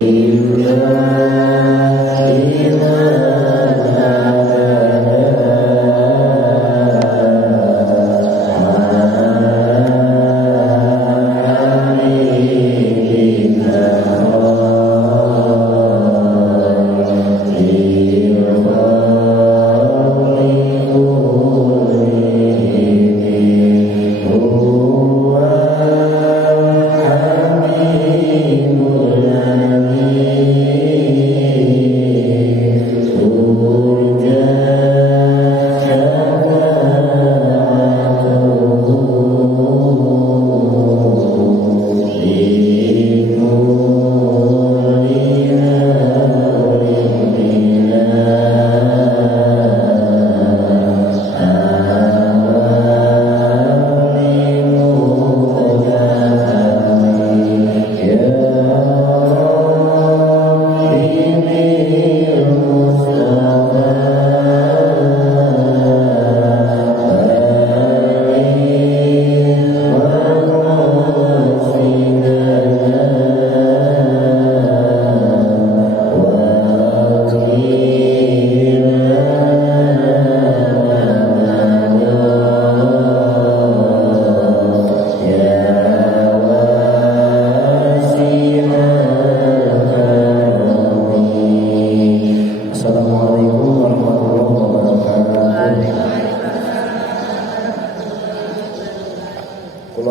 Kula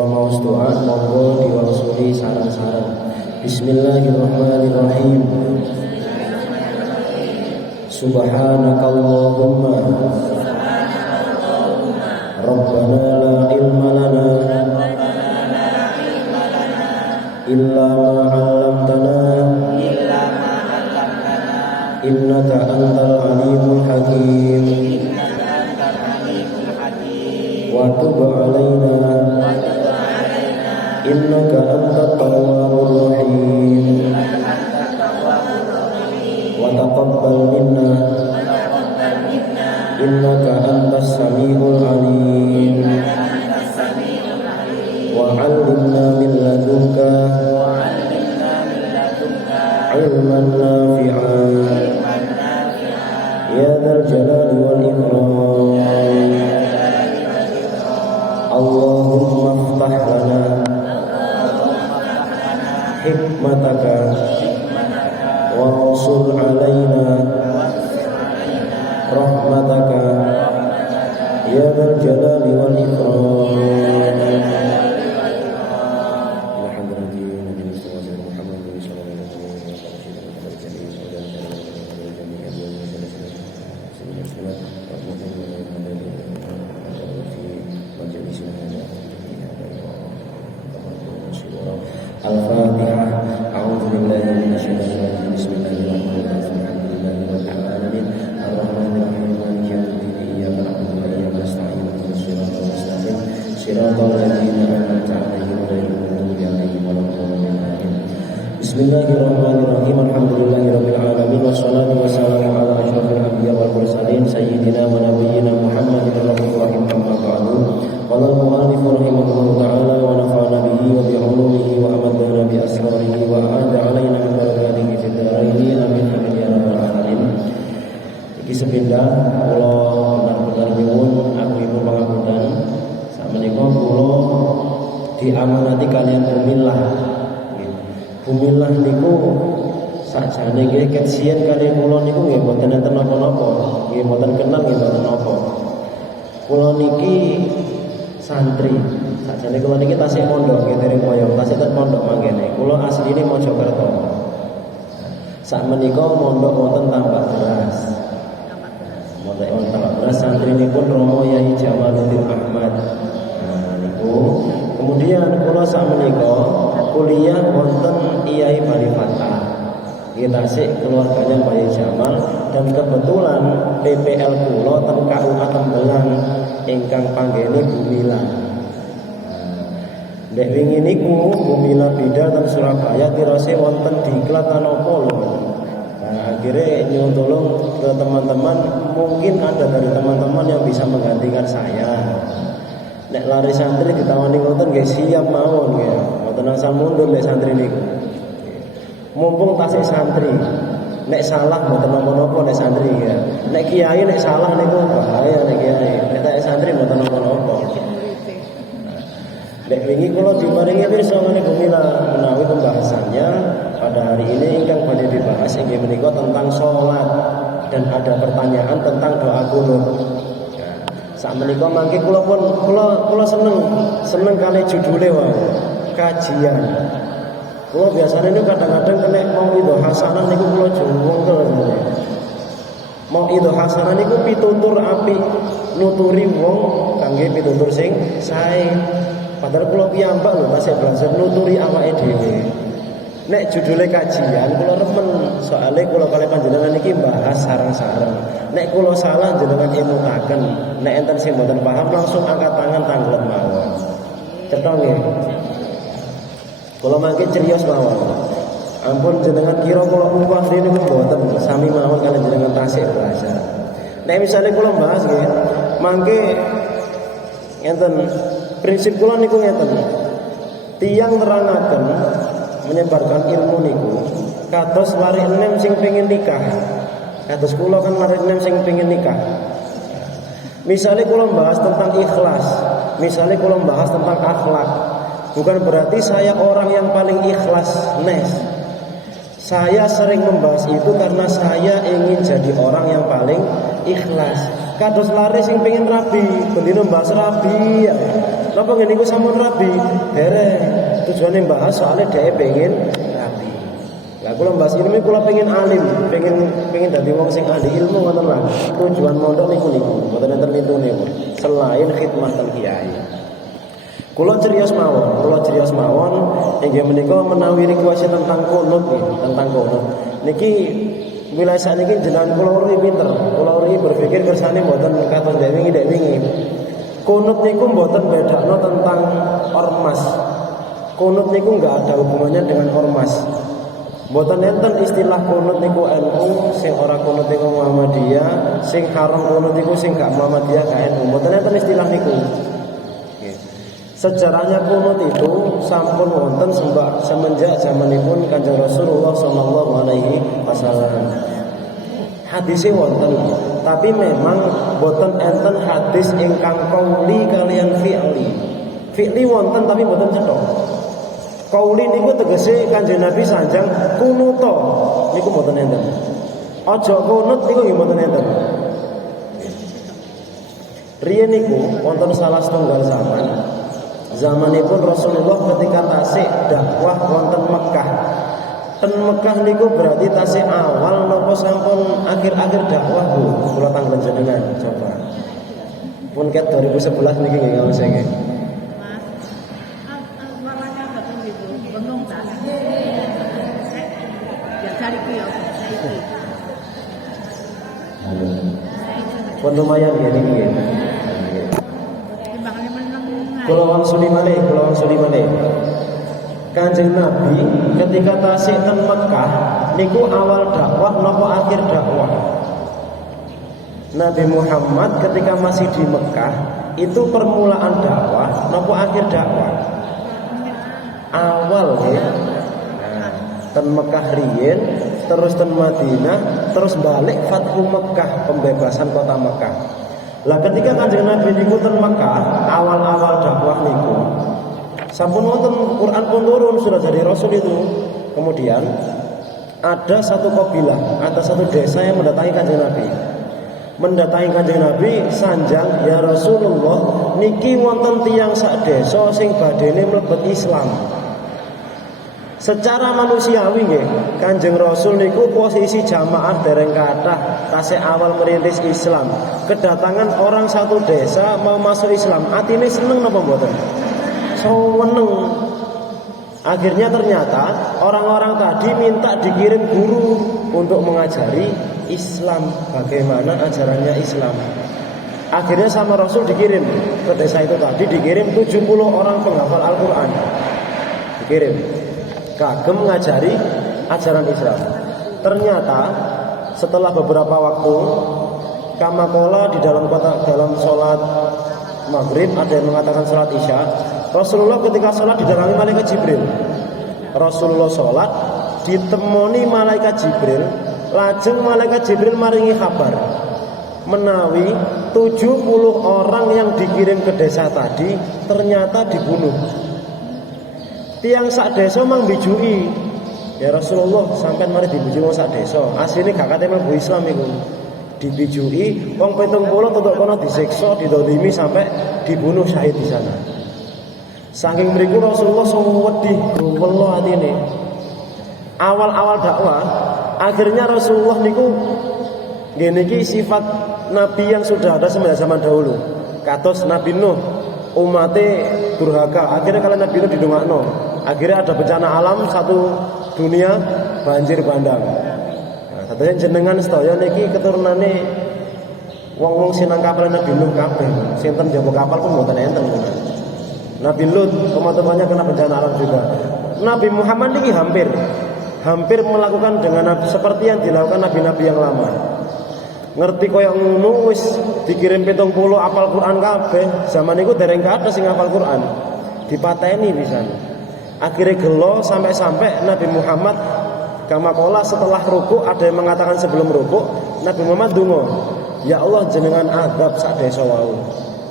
maos doa monggo diwangsuli saran-saran. Bismillahirrahmanirrahim. Subhanakallahumma Rabbana la ilma lana illa ma 'allamtana innaka antal alimul hakim wa tub 'alaina innaka antat tawwabur rahim wa taqabbal minna innaka antas samiul alim wa 'allimna min ladunka ilman nafi'an ya dzal jalali wal ikram. Allahumma iftah lana hikmataka wa rasul alaina rahmataka ya dzal jalali wal ikram. Al-Fatihah. A'udzu billahi minasyaitonir rajim. Bismillahirrahmanirrahim. Alhamdulillahirabbil alamin. Arrahmanir rahim. Maliki yaumiddin. Iyyaka na'budu wa iyyaka nasta'in. Ihdinas siratal mustaqim. Siratal ladzina an'amta 'alaihim ghairil maghdubi 'alaihim waladdallin. Bismillahirrahmanirrahim. Alhamdulillahirabbil alamin. Wassalatu wassalamu ala asyrofil anbiya wal mursalin sayyidina wa nabiyyina Muhammadin rabbir rahim. Amma ba'du. Qala al-mu'allif rahimahullahu ta'ala wa nafa'ana bihi wa bi 'ulumihi wa amadana bi asrarihi wa a'adda 'alaina min barakatihi fid dharain amin amin ya rabbal alamin. Iki sepindah kula benar-benar nyuwun aku pangapunten sakmenika kula diamanati kalian Bumilah. Bumilah niku sakjane nggih kesian kalian kula niku nggih mboten enten napa-napa, nggih mboten kenal nggih mboten napa. Kula niki santri, sakjane kula niki tasih pondok nggih dereng moyong, tasih ten pondok mangkene. Kula asline Mojokerto. Sakmenika mondok wonten Tambak Beras. Mondok wonten Tambak Beras santrinipun Romo Yai Jamaluddin Ahmad. Nah niku kemudian kula sakmenika kuliah wonten Iai Bali Fatah. Kita sih keluarganya Bayi Jamal dan kebetulan PPL kula ten KUA Tembelang ingkang panggene Bumilah. Nek wingi niku Bumilah bidal ten Surabaya tirose wonten diklat napa lho. Nah, akhirnya nyuwun tolong ke teman-teman, mungkin ada dari teman-teman yang bisa menggantikan saya. Nek lari santri ditawani ngoten nggih siap mawon nggih. Mboten asal mundur nek santri niku. Mumpung tasik santri. Nek salah mboten napa-napa nek santri ya. Nek kiai nek salah niku bahaya nek kiai. Nek tasik santri mboten napa-napa. Nek wingi kula diparingi pirsa menika menawi pembahasannya pada hari ini ingkang badhe dibahas inggih menika tentang salat dan ada pertanyaan tentang doa kunut. Sak menika mangke kula seneng kali judule wae kajian. Kula biasane niku kadang-kadang kena mau itu hasanah niku kula jungkung terus. Mau itu hasanah niku pitutur apik nuturi wong kangge pitutur sing sae. Padahal kula piyambak lho masih belajar nuturi awake dhewe. Nek judule kajian kula remen soalnya kula kali panjenengan iki bahas sareng-sareng. Nek kula salah jenengan emutaken, nek enten sing mboten paham langsung angkat tangan tanglet mawon. Cetha nggih. Kula mangke cerios mawon. Ampun jenengan kira kula upah rene mboten sami mawon kalian jenengan tasik belajar. Nek misale kula bahas nggih, mangke enten prinsip kula niku ngeten. Tiyang nerangaken menyebarkan ilmu niku kados lari enem sing pengin nikah. Kados kula kan lari enem sing pengin nikah. Misalnya kula bahas tentang ikhlas, misalnya kula bahas tentang akhlak, bukan berarti saya orang yang paling ikhlas, nes. Saya sering membahas itu karena saya ingin jadi orang yang paling ikhlas. Kados lari sing pengen rabi, bendino bahas rabi ya. Napa ngene iku sampun rabi? Dereng. Tujuane bahas soalnya dhek pengen rabi. Lah kula bahas ilmu kula pengen alim, pengen dadi wong sing ahli ilmu ngoten lah. Tujuan mondok niku mboten enten pintune kok. Selain khidmah ten kiai. Kula cerios mawon inggih menika menawi request tentang kunut nggih, tentang kunut. Niki wilayah sakniki jenengan kula uri pinter. Kula uri berpikir kersane mboten katon dek wingi. Kunut niku mboten bedakno tentang ormas. Kunut niku enggak ada hubungannya dengan ormas. Mboten enten istilah kunut niku NU, sing ora kunut niku Muhammadiyah, sing haram kunut niku sing gak Muhammadiyah gak NU. Mboten enten istilah niku. Sejarahnya kunut itu sampun wonten semenjak zamanipun Kanjeng Rasulullah sallallahu alaihi wasallam. Hadise wonten, tapi memang boten enten hadis ingkang qauli kalian fi'li. Fi'li wonten tapi boten cetha. Qauli niku tegese Kanjeng Nabi sanjang kunuto niku boten enten. Aja kunut niku nggih boten enten. Riyen niku wonten salah setunggal zamanipun Rasulullah ketika tasik dakwah wonten Mekah. Ten Mekah niku berarti tasik awal napa sampun akhir-akhir dakwah Bu? Kula tanglet jenengan coba. Pun ket 2011 niki nggih ngawas nggih. Warnanya betul itu, bengong tak? Ya cari kuyo, Pun lumayan ya niki nggih. Timbangannya menang. Kula wangsuli malih. Kanjeng Nabi ketika tasik ten Mekah niku awal dakwah napa akhir dakwah? Nabi Muhammad ketika masih di Mekah itu permulaan dakwah napa akhir dakwah? Awal ya. Nah, ten Mekah riyen, terus ten Madinah, terus balik Fathu Mekah, pembebasan kota Mekah. Lah ketika Kanjeng Nabi niku ten Mekah, awal-awal dakwah niku sampun wonten Quran pun turun sudah jadi Rasul itu. Kemudian ada satu kabilah, ada satu desa yang mendatangi Kanjeng Nabi sanjang, ya Rasulullah niki wonten tiyang sak desa sing badene mlebet Islam. Secara manusiawi nggih, Kanjeng Rasul niku posisi jamaah dereng kathah tasih awal merintis Islam. Kedatangan orang satu desa mau masuk Islam, atine seneng napa mboten? Seneng. Akhirnya ternyata orang-orang tadi minta dikirim guru untuk mengajari Islam, bagaimana ajarannya Islam. Akhirnya sama Rasul dikirim ke desa itu tadi, dikirim 70 orang penghafal Al-Quran. Dikirim kagem mengajari ajaran Islam. Ternyata setelah beberapa waktu kamakola di dalam sholat maghrib, ada yang mengatakan sholat isya, Rasulullah ketika sholat didatangi malaikat Jibril. Rasulullah sholat, ditemoni malaikat Jibril, lajeng malaikat Jibril maringi kabar menawi 70 orang yang dikirim ke desa tadi ternyata dibunuh. Tiang sak desa mang bijui. Ya Rasulullah, sampean mari dibujui wong sak desa. Asline gak kate mlebu Islam iku. Dibijui wong 70 tetok kono disiksa, didolimi sampai dibunuh syahid di sana. Saking mriku Rasulullah wedi welo atine. Awal-awal dakwah, akhirnya Rasulullah niku ngene iki sifat nabi yang sudah ada semenjak zaman dahulu. Kados Nabi Nuh, umate durhaka, akhirnya kalian Nabi Nuh didongakno. Akhirnya ada bencana alam satu dunia banjir bandang. Nah, katanya jenengan sedaya niki keturunane wong-wong sinang kapal Nabi Nuh kabeh. Sinten njaga kapal pun mboten enten. Nabi Lut teman-temannya kena bencana alam juga. Nabi Muhammad ini hampir melakukan dengan seperti yang dilakukan nabi-nabi yang lama. Ngerti koyo ngono wis dikirim 70 apal Quran kabeh. Zaman iku dereng kathah sing hafal Quran. Dipateni pisan. Akhirnya gelo sampai Nabi Muhammad kamakola setelah ruku, ada yang mengatakan sebelum ruku, Nabi Muhammad dungo, ya Allah jenengan azab sak desa wau.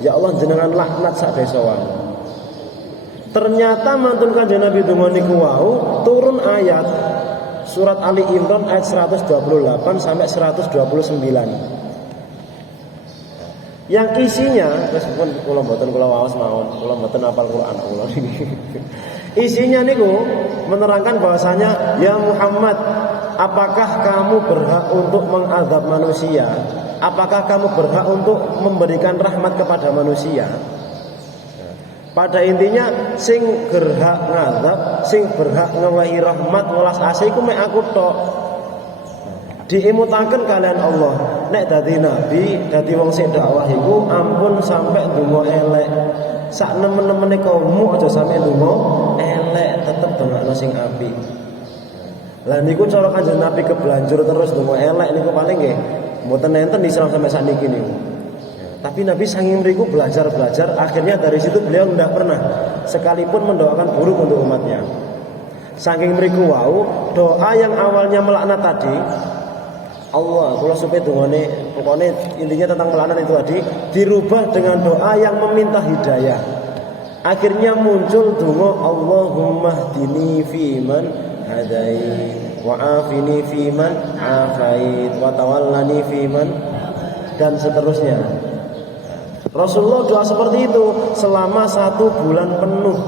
Ya Allah jenengan laknat sak desa wau. Ternyata mantun kanjeng Nabi dungo niku wau turun ayat surat Ali Imran ayat 128 sampai 129. Yang isinya meskipun kula mboten kula waos mawon, kula mboten hafal Quran kula niki. Isinya niku menerangkan bahwasanya ya Muhammad, apakah kamu berhak untuk mengazab manusia? Apakah kamu berhak untuk memberikan rahmat kepada manusia? Pada intinya sing berhak ngazab, sing berhak ngewehi rahmat welas asih iku mek aku tok. Diimutaken kalian Allah. Nek dadi nabi, dadi wong sing dakwah iku ampun sampai ndonga elek. Sak nemen-nemene kaummu aja sampe ndonga elek, tetep dongakno sing apik. Lah niku cara kanjeng Nabi keblanjur terus ndonga elek niku paling nggih mboten enten Islam sampai sakniki niku. Tapi Nabi saking mriku belajar, akhirnya dari situ beliau tidak pernah sekalipun mendoakan buruk untuk umatnya. Saking mriku wau, doa yang awalnya melaknat tadi, Allah, kalau supaya dungane, pokoknya intinya tentang melaknat itu tadi dirubah dengan doa yang meminta hidayah. Akhirnya muncul donga Allahumma hdini fiman hadait wa afini fiman afait wa tawallani fiman dan seterusnya. Rasulullah doa seperti itu selama 1 bulan penuh.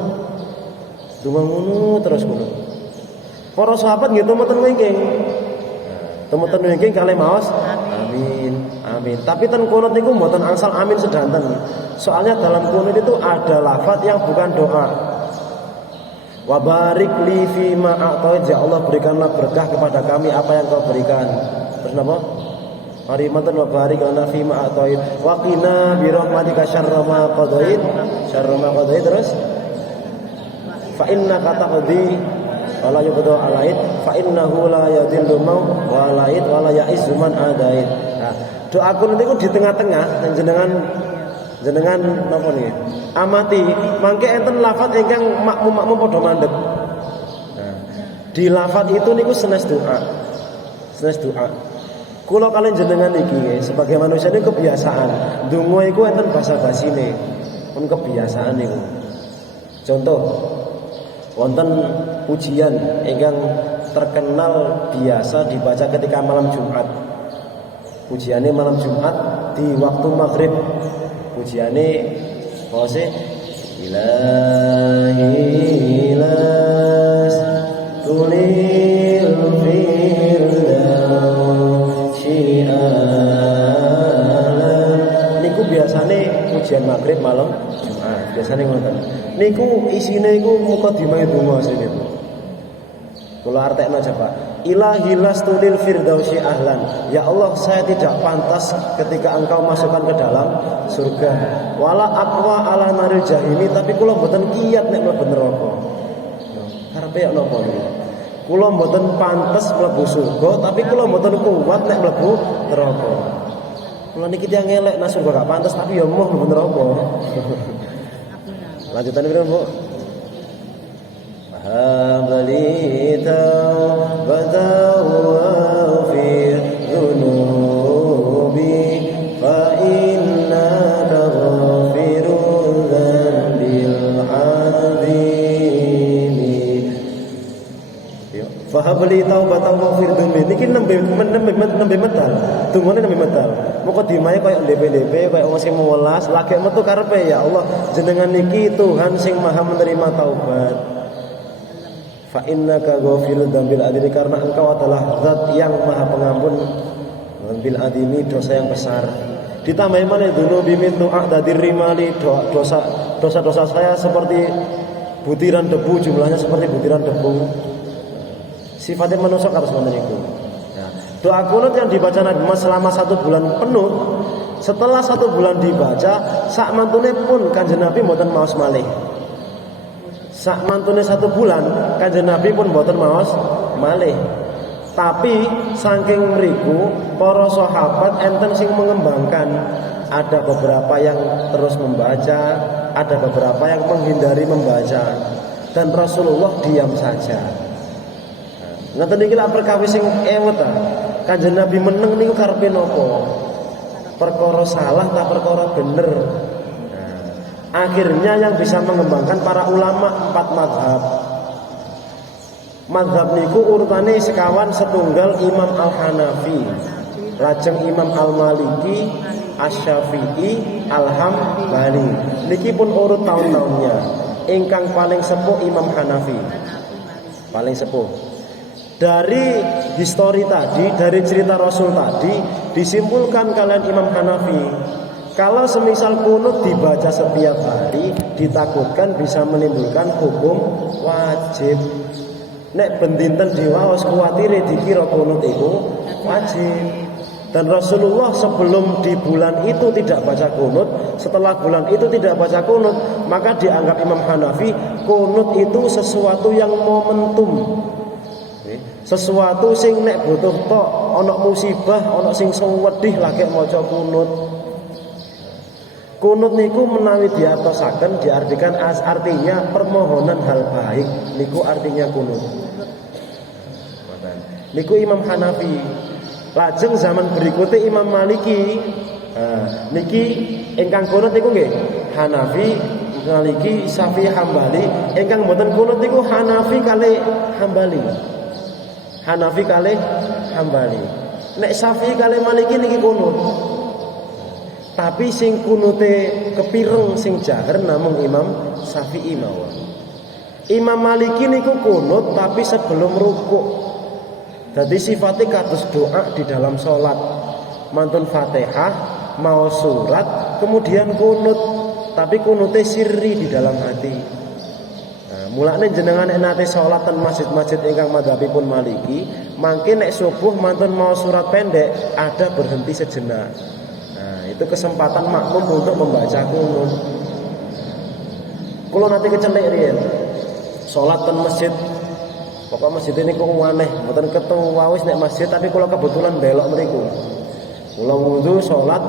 Donga ngono terus ngono. Para sahabat nggih temeten wingking. Temeten wingking kalih maos amin. Amin. Tapi ten kunut niku mboten angsal amin sedanten. Soalnya dalam kunut itu ada lafaz yang bukan doa. Wa barik li fi ma a'tait, ya Allah berikanlah berkah kepada kami apa yang Kau berikan. Terus napa? Mari manten wa barik lana fi ma a'tait wa qina bi rahmatika syarra ma qadait. Terus fa innaka taqdi wala yuqda alait fa innahu la yadhillu man walait wala ya'izzu man adait. Nah, doa kun niku di tengah-tengah jenengan napa niki? Amati, mangke enten lafaz ingkang makmum padha mandeg. Nah, di lafaz itu niku senes doa. Kula kalian jenengan iki sebagai manusia ini kebiasaan. Donga iku enten basa-basine. Pun kebiasaan niku. Contoh wonten pujian ingkang terkenal biasa dibaca ketika malam Jumat. Pujiane malam Jumat di waktu maghrib. Pujiane pose ilahi las tulil firdaus syi'alan. Niku biasane pujian maghrib malam Jumat. Biasane ngoten. Niku isine iku mukadimah donga asline. Kula artekno coba. Ilahi lastulil firdausi ahlan. Ya Allah, saya tidak pantas ketika Engkau masukkan ke dalam surga. Wala aqwa ala naril jahimi, tapi kula mboten kiyat nek mlebu neraka. Karepe napa niku? Kula mboten pantes mlebu surga, tapi kula mboten kuat nek mlebu neraka. Kula niki tiyang elek nang surga gak pantes, tapi ya moh mlebu neraka. Lanjutan piro, Bu? Habali Ya, fahabli taubatan maghfir dzunbi. Niki nembe medal. Dungane nembe medal. Moko dimae koyo DP koyo wong sing mewelas, lagi metu karepe ya Allah, jenengan niki Tuhan sing Maha menerima taubat. Fa innaka ghafirud dzambil adli, karena engkau adalah zat yang Maha pengampun dzambil adli, dosa yang besar. Ditambahi mana dzunubi min tu'adadir rimali, dosa saya seperti butiran debu, jumlahnya seperti butiran debu. Sifatnya manusia harus meneriku. Nah, doa kunut yang dibaca Nabi Muhammad selama 1 bulan penuh. Setelah 1 bulan dibaca, sak mantune pun Kanjeng Nabi mboten maos malih. Sak mantune 1 bulan, Kanjeng Nabi pun mboten maos malih. Tapi saking mriku para sahabat enten sing mengembangkan. Ada beberapa yang terus membaca, ada beberapa yang menghindari membaca. Dan Rasulullah diam saja. Ngoten niki lak perkawis sing ewet ta. Kanjeng Nabi meneng niku karepe napa? Perkara salah ta perkara bener. Nah, akhirnya yang bisa mengembangkan para ulama 4 mazhab. Mazhab niku urutane sekawan setunggal Imam Al-Hanafi, lajeng Imam Al-Maliki, Asy-Syafi'i, Al-Hambali. Niki pun urut tahun-tahunnya. Ingkang paling sepuh Imam Hanafi. Paling sepuh. Dari histori tadi, dari cerita Rasul tadi, disimpulkan kalian Imam Hanafi, kalau semisal kunut dibaca setiap hari, ditakutkan bisa menimbulkan hukum wajib. Nek bendinten diwaos kuwatire dikira kunut itu wajib. Dan Rasulullah sebelum di bulan itu tidak baca kunut, setelah bulan itu tidak baca kunut, maka dianggap Imam Hanafi kunut itu sesuatu yang momentum. Sesuatu sing nek butuh tok ana musibah, ana sing wedhih lagi maca kunut. Kunut niku menawi diatosaken diartikan artinya permohonan hal baik, niku artinya kunut. Niku Imam Hanafi. Lajeng zaman berikutnya Imam Maliki. Niki ingkang kunut niku nggih Hanafi, Maliki, Syafi'i, Hambali. Ingkang mboten kunut niku Hanafi kalih Hambali. Hanafi kalih Hambali. Nek Syafi'i kalih Maliki niki kunut. Tapi sing kunute kepireng sing jaher namung Imam Syafi'i mawon. Imam Maliki niku kunut tapi sebelum rukuk. Jadi sifatnya kados doa di dalam sholat. Mantun Fatihah, mau surat, kemudian kunut. Tapi kunute sirri di dalam hati. Mulane jenengan nek nate salat ten masjid-masjid ingkang madzhabipun Maliki, mangke nek subuh mantun mau surat pendek ada berhenti sejenak. Nah, itu kesempatan makmum untuk membaca kunut. Kula nate kecentik riyen. Salat ten masjid. Pokok masjid ini kok aneh, mboten ketemu wis nek masjid tapi kula kebetulan belok mriku. Kula wudu salat,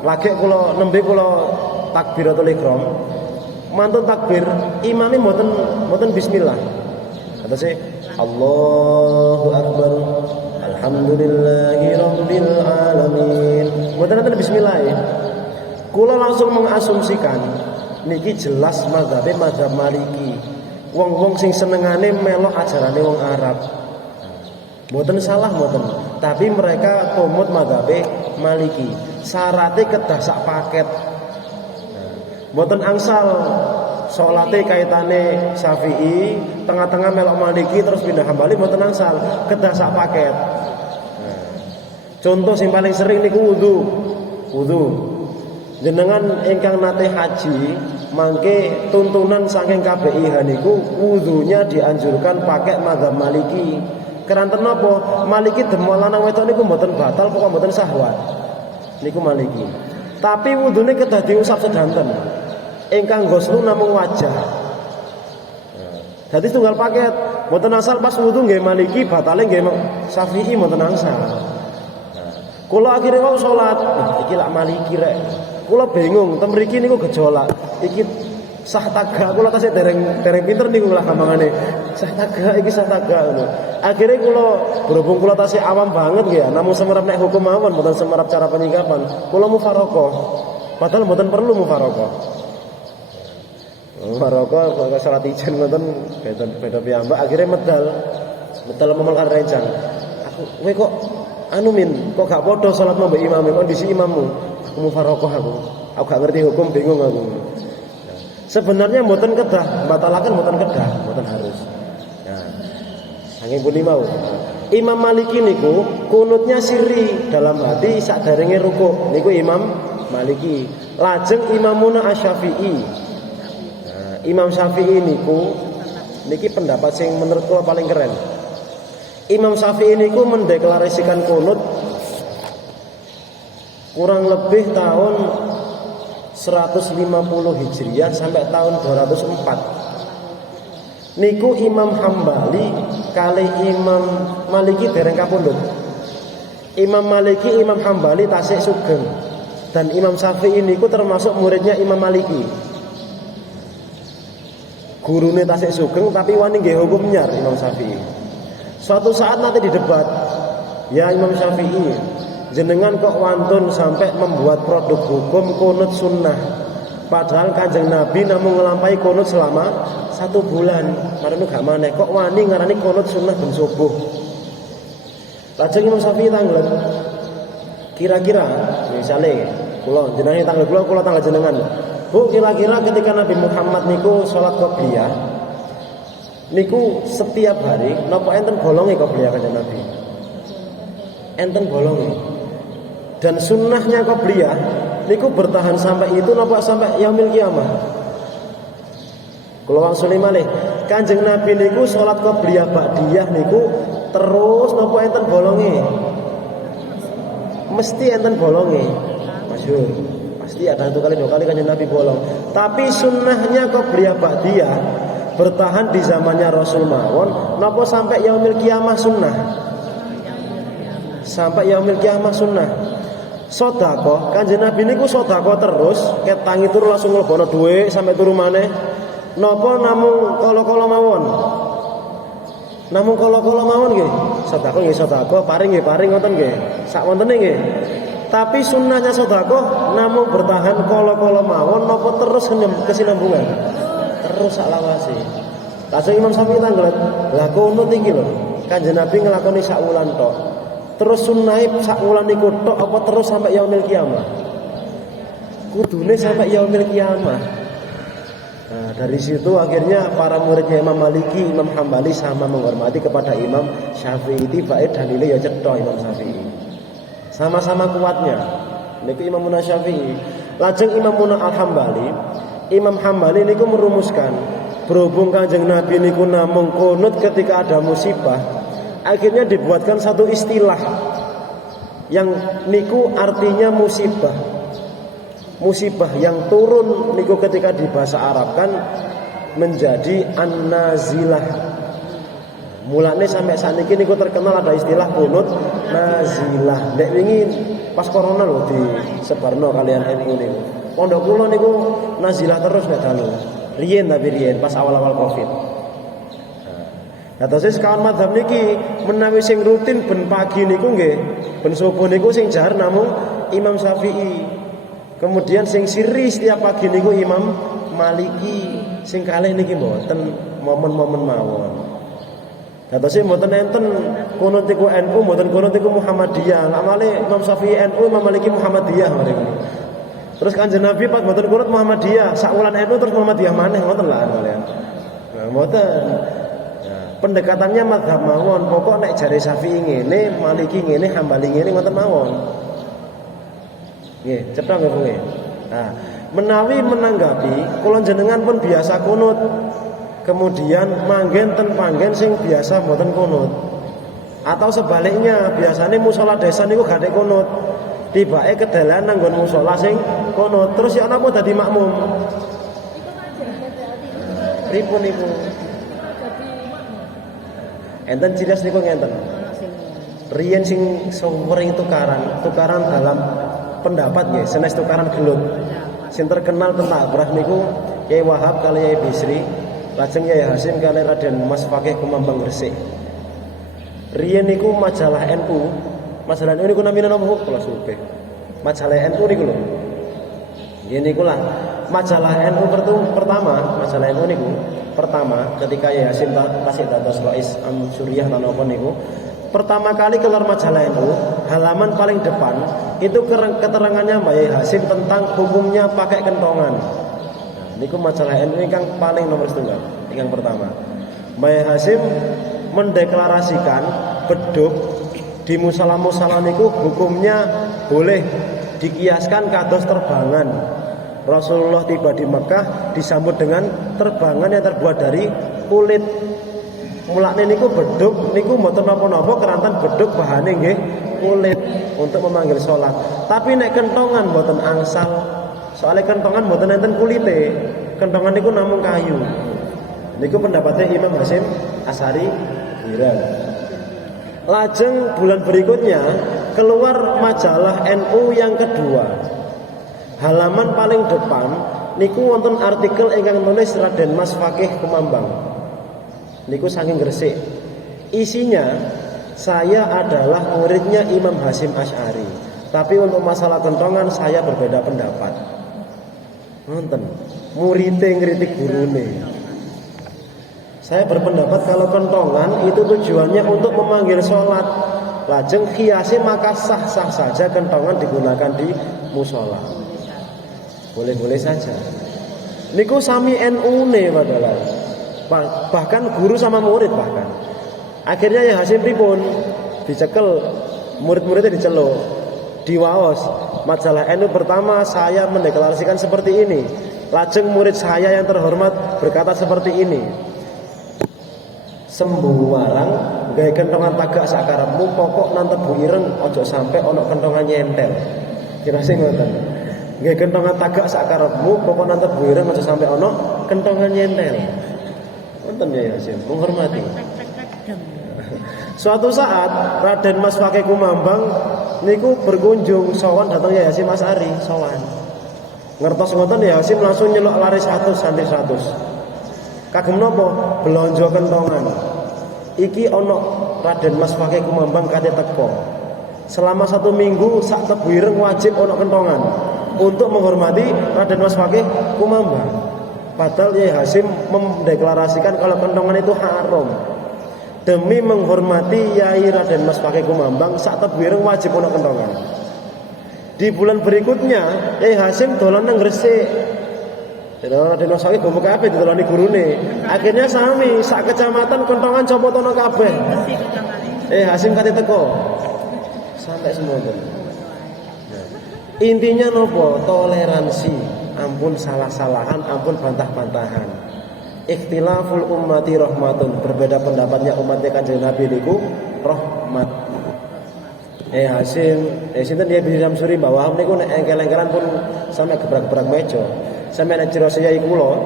lagi kula nembe kula takbiratul ihram. Mantun takbir, imamnya mboten bismillah. Kata saya Allahu Akbar, Alhamdulillahirabbil alamin. Mboten bismillah ya. Kula langsung mengasumsikan niki jelas mazhab Maliki. Wong-wong sing senengane melok ajarane wong Arab. Mboten salah mboten, tapi mereka tumut mazhab Maliki. Syaratnya kedah sak paket. Mboten angsal salate kaitane Syafi'i, tengah-tengah melok Maliki terus pindah Hambali, mboten angsal, kedah sak paket. Contoh sing paling sering niku wudu. Jenengan ingkang nate haji, mangke tuntunan saking KBIH niku wudunya dianjurkan pakai mazhab Maliki. Keranten napa? Maliki demol lanang wedok niku mboten batal, pokok mboten syahwat. Niku Maliki. Tapi wudune kedah diusap sedanten. Ingkang ghuslu namung wajah. Jadi tunggal paket. Mboten asal pas wudu nggih Maliki, batale nggih Syafi'i mboten angsal. Kula akhire wau salat, iki lak Maliki rek. Kula bingung, tem mriki niku gejolak. Iki sah tagak kula tasih dereng pinter niku lah gampangane. Sah tagak iki sah tagak ngono. Akhire kula berhubung kula tasih awam banget nggih, namung semerap nek hukum mawon mboten semerap cara penyikapan. Kula mufaraqah. Padahal mboten perlu mufaraqah. Mufaraqah kok salat ijen ngoten beda piyambak akhire medal. Betul memelkan rencang. Kowe kok anu min, kok gak podo salat mbek imam, kondisi imammu. Aku mufarokoh aku. Aku gak ngerti hukum, bingung aku. Sebenarnya mboten kedah, batalaken mboten kedah, mboten harus. Nah, saking puni mau. Imam Maliki niku kunutnya sirri dalam hati sakderenge rukuk. Niku Imam Maliki. Lajeng Imamuna Asy-Syafi'i. Nah, Imam Syafi'i niku niki pendapat sing menurut kula paling keren. Imam Syafi'i niku mendeklarasikan kunut kurang lebih tahun 150 Hijriah sampai tahun 204. Niku Imam Hambali kali Imam Maliki dereng kapundhut. Imam Maliki, Imam Hambali tasik sugeng. Dan Imam Syafi'i niku termasuk muridnya Imam Maliki. Gurune tasik sugeng tapi wani nggih hukum nyar Imam Syafi'i. Suatu saat nanti di debat, ya Imam Syafi'i, jenengan kok wantun sampai membuat produk hukum kunut sunnah. Padahal Kanjeng Nabi namun ngelampahi kunut selama 1 bulan. Marane gak maneh kok wani ngarani kunut sunnah ben subuh. Lajeng Imam Syafi'i tanglet. Kira-kira misale kula jenenge tanggal kula tanggal jenengan. Bu, kira-kira ketika Nabi Muhammad niku salat qobliyah niku setiap hari napa enten bolonge qobliyah Kanjeng Nabi? Enten bolonge. Dan sunnahnya qobliyah niku bertahan sampai itu napa sampai yaumil kiamah. Kula wangsuli malih, Kanjeng Nabi niku salat qobliyah ba'diyah niku terus napa enten bolonge? Mesti enten bolonge. Masyhur. Pasti ada 1 kali 2 kali Kanjeng Nabi bolong. Tapi sunnahnya qobliyah ba'diyah bertahan di zamannya Rasul mawon napa sampai yaumil kiamah sunnah. Sampai yaumil kiamah sunnah. Sedekah Kanjeng Nabi niku sedekah terus, ket tangi turu langsung nglebono dhuwit sampai turu maneh. Napa namung kala-kala mawon? Namung kala-kala mawon nggih. Sedekah nggih sedekah, paring nggih paring ngoten nggih. Sak wontene nggih. Tapi sunnahnya sedekah namung bertahan kala-kala mawon napa terus kesinambungan. Terus sak lawase. Lajeng Imam Syafi'i tanglet, "Lah kunut iki lho, Kanjeng Nabi nglakoni sak wulan tok. Terus sunnahe sak wulan niku tok apa terus sampai yaumil kiamah?" Kudune sampai yaumil kiamah. Nah, dari situ akhirnya para muridnya Imam Maliki, Imam Hambali sama menghormati kepada Imam Syafi'i. Tibake dalile ya cetha Imam Syafi'i. Sama-sama kuatnya. Niku Imam Syafi'i. Lajeng Imam Al-Hambali, Imam Hambali niku merumuskan berhubung Kanjeng Nabi niku namung kunut ketika ada musibah, akhirnya dibuatkan satu istilah yang niku artinya musibah. Musibah yang turun niku ketika di bahasa Arab kan menjadi an-nazilah. Mulane sampai saat ini niku terkenal ada istilah kunut nazilah. Nek wingi pas corona lho disebarno kalian NU niku. Pondok kula niku nazilah terus nek dalu. Riyen tapi riyen pas awal-awal Covid. Nah, terus kawan madhab niki menawi sing rutin ben pagi niku nggih, ben subuh niku sing jahar namung Imam Syafi'i. Kemudian sing sirri setiap pagi niku Imam Maliki. Sing kalih niki mboten momen-momen mawon. Datose mboten enten kunut iku NU, mboten kunut iku Muhammadiyah. Amale Imam Syafi'i NU, Imam Maliki Muhammadiyah mereka. Terus Kanjeng Nabi pas mboten kunut Muhammadiyah, sak wulan NU terus Muhammadiyah maneh ngoten lah kalian. Nah, mboten. Pendekatannya mazhab mawon, pokok nek jare Syafi'i ngene, Maliki ngene, Hambali ngene ngoten mawon. Nggih, cetha nggih Bu nggih. Nah, menawi menanggapi kula jenengan pun biasa kunut. Kemudian manggen ten panggen sing biasa mboten kunut. Atau sebaliknya, biasanya musala desa niku gak ada kunut. Tibake kedalan nang nggon musala sing kunut. Terus ya napa dadi makmum? Pripun niku? Enten cidas niku ngenten. Riyen sing sering tukaran dalam pendapat nggih, senes tukaran gelut. Sing terkenal tentang Abrah niku Kyai Wahab kali Kyai Bisri, lajeng Kyai Hasim kali Raden Mas Fakih Kumambang Gresik. Riyen niku majalah NU. Majalah NU niku namine napa Bu? Kula supe. Majalah NU niku lho. Nggih niku lah. Majalah NU pertama, majalah NU niku pertama ketika Yai Hasyim tasih dados Rais Suriah lan apa niku, pertama kali keluar majalah NU, halaman paling depan itu keterangannya Mbak Yai Hasyim tentang hukumnya pakai kentongan. Nah, niku majalah NU ingkang paling nomor setunggal, yang pertama. Mbak Yai Hasyim mendeklarasikan beduk di musala-musala niku hukumnya boleh dikiaskan kados terbangan. Rasulullah tiba di Mekah disambut dengan terbangan yang terbuat dari kulit. Mulane niku beduk niku mboten napa-napa kerantan beduk bahane nggih kulit untuk memanggil sholat. Tapi nek kentongan mboten angsal. Soalnya kentongan mboten enten kulite. Kentongan niku namung kayu. Niku pendapatnya Imam Hasyim Asy'ari Iran. Lajeng bulan berikutnya keluar majalah NU yang kedua. Halaman paling depan niku wonten artikel ingkang nulis Raden Mas Fakih Kumambang. Niku saking Gresik. Isinya, saya adalah muridnya Imam Hasyim Asy'ari, tapi untuk masalah kentongan saya berbeda pendapat. Nonton, muridé ngritik gurune. Saya berpendapat kalau kentongan itu tujuannya untuk memanggil sholat. Lajeng khiasi maka sah-sah saja kentongan digunakan di musola. Boleh-boleh saja. Niku sami NU ne padahal. Bahkan guru sama murid bahkan. Akhirnya Yai Hasyim pripun? Dicekel, murid-muridnya diceluk. Diwaos. Majalah NU pertama saya mendeklarasikan seperti ini. Lajeng murid saya yang terhormat berkata seperti ini. Sembuwarang gawe kentongan tagak sakarepmu pokok nantebu ireng ojo sampai ono kentongan nyentel. Kira sing ngoten. Gawe kentongan tagak sakarepmu pokok nantebu ireng ojo sampai ono kentongan nyentel. Wonten ya Hasyim menghormati. Suatu saat Raden Mas Fakih Kumambang niku berkunjung sowan datang Yai Hasyim Asy'ari sowan. Ngertos ngoten ya Hasyim langsung nyeluk lari 100 santri 100. Kagem napa? Belanja kentongan. Iki ana Raden Mas Fakih Kumambang kate teko. Selama 1 minggu sak tebu ireng wajib ana kentongan untuk menghormati Raden Mas Fakih Kumambang. Padahal Yai Hasyim mendeklarasikan kalau kentongan itu haram. Demi menghormati Yai Raden Mas Fakih Kumambang sak tebu ireng wajib ana kentongan. Di bulan berikutnya Yai Hasyim dolan nang Gresik. Raden Mas Fakih gomo kabeh ditoloni gurune. Akhirnya sami sak kecamatan kentongan copotono kabeh. Hasyim kate teko. Sampai semono. Intinya nopo? Toleransi. Ampun salah-salahan, ampun bantah-bantahan. Ikhtilaful ummati rahmatun. Berbeda pendapatnya umatnya Kanjeng Nabi niku rahmat. Hasyim, sinten dia bisa Samsuri bawah niku nek engkel-engkelan pun sampai gebrak-gebrak meja. Sampai nek cerita Yai kula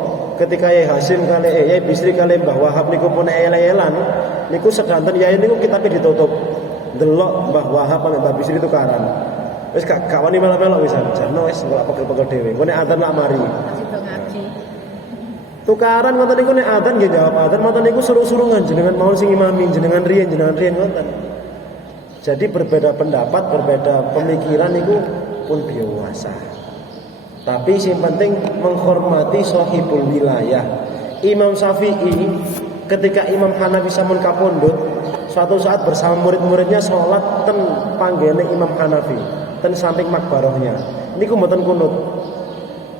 ketika Yai Hasyim kali Yai Bisri kali Mbah Wahab niku pun ele-elan niku sedanten Yai niku kitabe ditutup. Delok Mbah Wahab lan Mbah Bisri tukaran. Wis gak wani melok-melok wis jarno wis ora pegel-pegel dhewe. Engko nek adzan lak mari. Tukaran ngoten niku nek adzan nggih jawab adzan, ngoten niku suruh-surungan jenengan mau sing imami jenengan riyen ngoten. Jadi berbeda pendapat, berbeda pemikiran niku pun biasa. Tapi yang penting menghormati sahibul wilayah. Imam Syafi'i ketika Imam Hanafi sampun kapundhut, suatu saat bersama murid-muridnya sholat ten panggene Imam Hanafi, ten samping makbarahnya. Niku mboten kunut.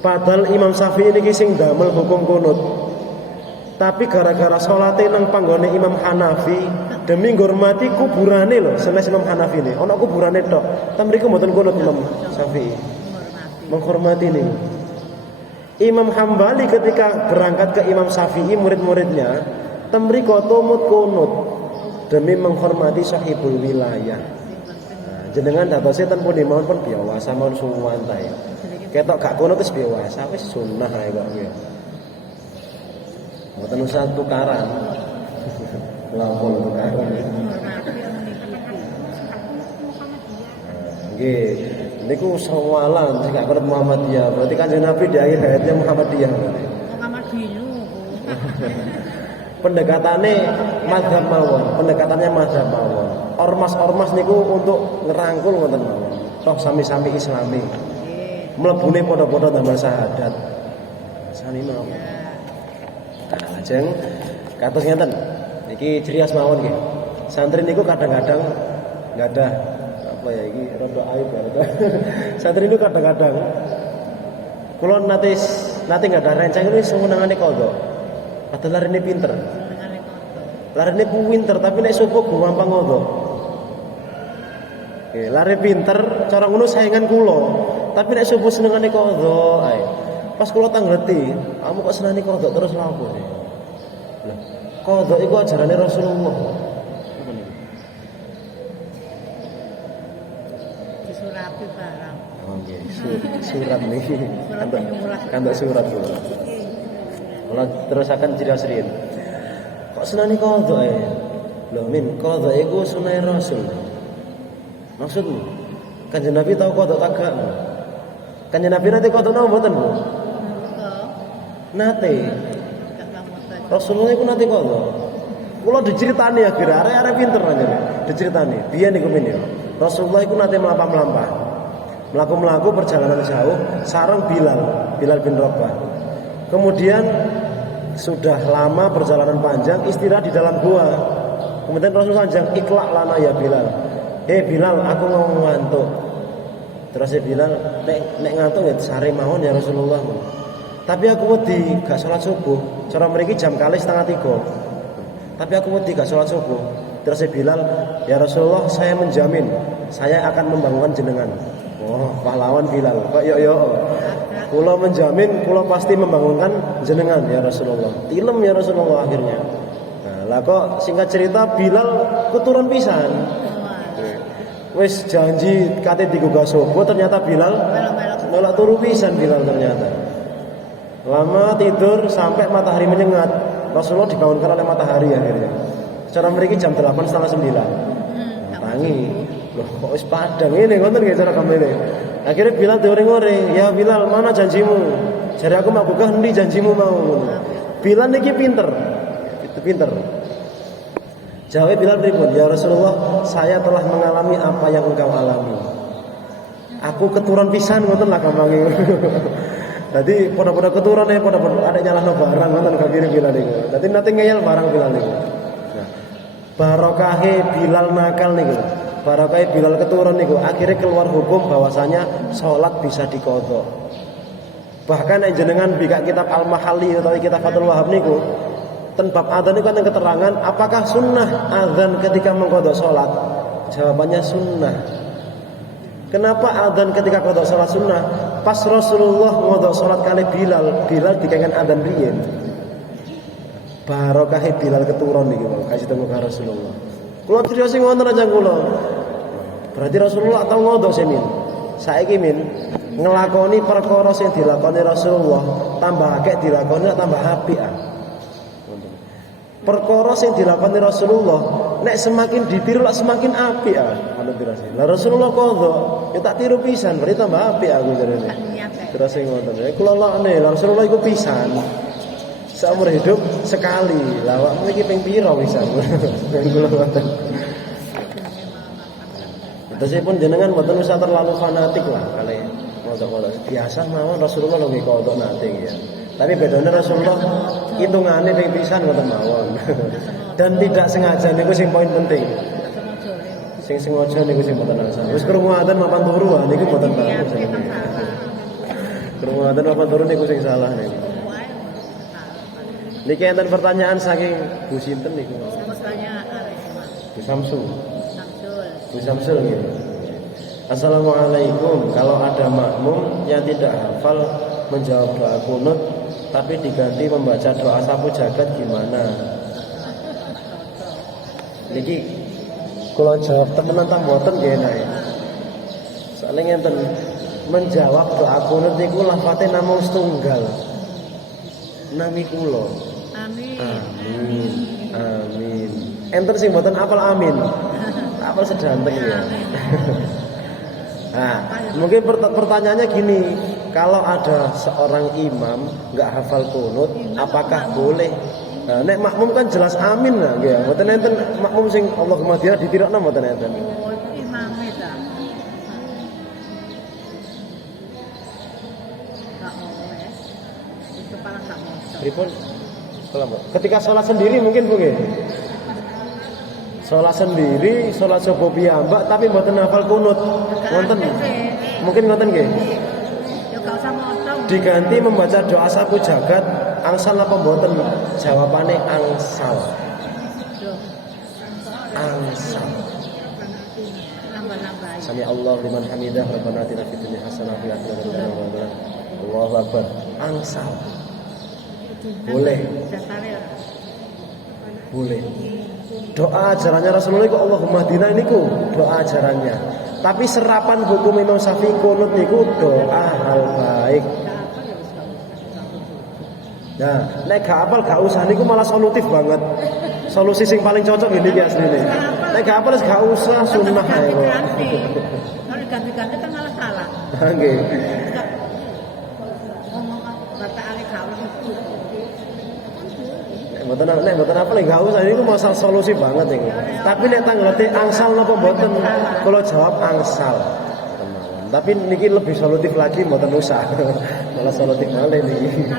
Padahal Imam Syafi'i niki sing damel hukum kunut. Tapi gara-gara salate nang panggone Imam Hanafi demi ngurmati kuburane lho, senes Imam Hanafi ne. Ana kuburane tok. Ten mriku mboten kunut Imam Syafi'i. Menghormati ini. Imam Hambali ketika berangkat ke Imam Syafi'i murid-muridnya temriko tumut kunut demi menghormati sahibul wilayah. Nah, jenengan datose ten pundi mawon pun biasa mawon suwantai. Ketok gak kunut wis biasa wis sunah ae kok ya. Mboten usah tukaran. Lampun tukaran. Nggih. Niku sawalan jika akhirat Muhammadiyah. Berarti Kanjeng Nabi di akhir hayatnya Muhammadiyah. Muhammadiyah. Pendekatannya mazhab mawon. Ormas-ormas niku untuk ngerangkul ngoten mawon. Toh sami-sami Islami. Mlebune padha-padha damel syahadat. Sami mawon. Nah, lajeng kados ngeten. Iki cirias mawon nggih. Santri niku kadang-kadang enggak ada apa ya iki rada aib ya. Santri niku kadang-kadang kula nate enggak ada rencang ini semenangane kodho. Padahal larine pinter. Larine pinter tapi nek subuh gampang kodho. Oke, lari pinter, cara ngono saingan kula. Tapi nek subuh senengane kodho ae. Pas kula tangleti, kamu kok senengane kodho terus lha opo? Lah, kodho iku ajarane Rasulullah. Disurapi barang. Oh nggih, surat niki. Kandak surat kula. Kula terusaken cirios riyin. Kok senengane kodho ae? Lho min, kodho iku sunah Rasul. Maksudmu? Kanjeng Nabi tahu kodok tagak? Kanjeng Nabi nanti kodok napa mboten, Bu? Nate. Rasulullah iku nate kodok. Kula diceritani akhire arek-arek pinter aja. Diceritani. Biyen niku men ya. Rasulullah iku nate mlampah-mlampah. Mlaku-mlaku perjalanan jauh sareng Bilal bin Rabah. Kemudian sudah lama perjalanan panjang istirahat di dalam gua. Kemudian Rasulullah sanjang iklak lana ya Bilal. Bilal, aku mau ngantuk. Terus Bilal, nek ngantuk ya sare mawon ya Rasulullah. Tapi aku wedi gak salat subuh. Cara mriki jam kali 2:30. Tapi aku wedi gak salat subuh. Terus Bilal, ya Rasulullah, saya menjamin saya akan membangunkan jenengan. Oh, pahlawan Bilal. Kok yo. Kula menjamin kula pasti membangunkan jenengan ya Rasulullah. Tilem ya Rasulullah akhirnya. Nah, lah kok singkat cerita Bilal keturun pisan. Wis janji kate digugah subuh ternyata Bilal nolak turu pisan Bilal ternyata. Lama tidur sampai matahari menyengat. Rasulullah dibangunkan oleh matahari akhirnya. Cara mriki jam 8:30. Tangi. Loh kok wis padang ngene ngoten nggih cara kamene. Akhirnya Bilal dioreng-oreng, "Ya Bilal, mana janjimu?" Jare aku mau gugah endi janjimu mau. Bilal niki pinter. Itu pinter. Jawab Bilal pripun? Ya Rasulullah, saya telah mengalami apa yang engkau alami. Aku keturun pisan ngoten lah gampange. Dadi padha-padha keturun padha-padha ada nyalahno barang ngoten kagire Bilal niku. Dadi nate ngeyel barang Bilal niku. Nah, barokahe Bilal nakal niku. Barokahe Bilal keturun niku akhirnya keluar hukum bahwasanya salat bisa diqadha. Bahkan jenengan bikak kitab Al-Mahalli atau kitab Fathul Wahhab niku ten bab adzan itu kan yang keterangan apakah sunnah adzan ketika mengqadha salat? Jawabannya sunnah. Kenapa adzan ketika qadha salat sunnah? Pas Rasulullah qadha salat kali Bilal dikangen adzan riyen. Barokah Bilal keturun niki kok kasih temu karo Rasulullah. Kula criyos sing wonten aja kula. Berarti Rasulullah tau qadha semin. Saiki min ngelakoni perkara sing dilakoni Rasulullah tambah akeh dilakoni tambah apik ah. Perkara sing dilakoni Rasulullah nek semakin ditiru lak semakin apik ah ngono dirasi. Lah Rasulullah qadha ya tak tiru pisan berarti tambah apik aku jarene. Terus sing ngoten. Kula lakne Rasulullah iku pisan. Seumur hidup sekali. Lah awakmu iki ping pira pisan? Kula ngoten. Terusipun jenengan mboten usah terlalu fanatik lah kali moto-moto. Biasa mawon Rasulullah lho nggih qadha nate ya. Tapi bedanya Rasulullah hitungane ping pisan ngoten mawon. Dan tidak sengaja niku sing poin penting. Sing sengaja niku sing mboten asal. Wis krungu adzan mapan turu niku mboten bagus. Krungu adzan mapan turu niku sing salah niku. Niki enten pertanyaan saking Bu sinten niku? Bu Samsul. Bu Samsul gitu. Assalamualaikum. Kalau ada makmum yang tidak hafal menjawab doa kunut tapi diganti membaca doa sapu jagat gimana? Niki kula jawab temenan ta mboten nggih enak. Soale ngenten menjawab doa kunut niku lafate namung setunggal. Nami kula. Amin. Amin. Amin. Enten sing mboten apal amin. Apal sedanteng ya. Nah, mungkin pertanyaannya gini, kalau ada seorang imam nggak hafal kunut, apakah boleh? Nah, nek makmum kan jelas amin lah, ya. Mboten enten makmum sing Allahumma dia ditirakna mboten enten. Oh, itu imam itu. Enggak mau ya. Itu paling enggak mau. Pripun? Ketika sholat sendiri mungkin Bu nggih. Sholat sendiri, sholat sapa piyambak tapi mboten hafal kunut. Wonten. Mungkin ngoten nggih. Ya gak usah motong. Diganti membaca doa sapu jagat, angsal apa mboten? Jawabane angsal. Duh, Angsal. nambah-nambah. Sami Allah liman hamidah, Rabbana atina fid dunya hasanah wa fil akhirati hasanah wa qina Allahu akbar. Angsal. Boleh. Dasare Boleh. Doa ajarannya Rasulullah itu Allahumma hdina niku doa ajarannya. Tapi serapan hukum Imam Syafi'i kunut niku doa hal baik. Nah, nek gak apal gak usah niku malah solutif banget. Solusi sing paling cocok ini iki asline. Nek gak apal gak usah sunnah ae kok. Kalau diganti-ganti kan malah salah. Nggih. Ngomong bacaan gak usah. Nek mboten apa gak usah niku masalah solusi banget iki. Tapi nek tanggate angsal napa mboten? Kalau jawab angsal. Teman. Tapi niki lebih solutif lagi mboten usah. Malah solutif malih niki.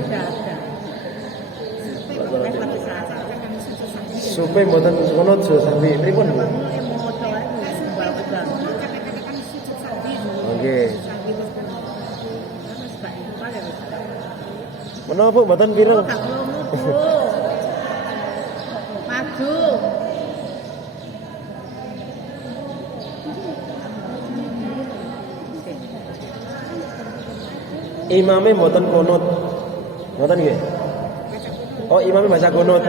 Supaya mboten kono aja sampe pripun Bu? Oke. Menapa mboten kira? Maju. Imame mboten kunut. Mboten nggih? Oh, imame baca kunut.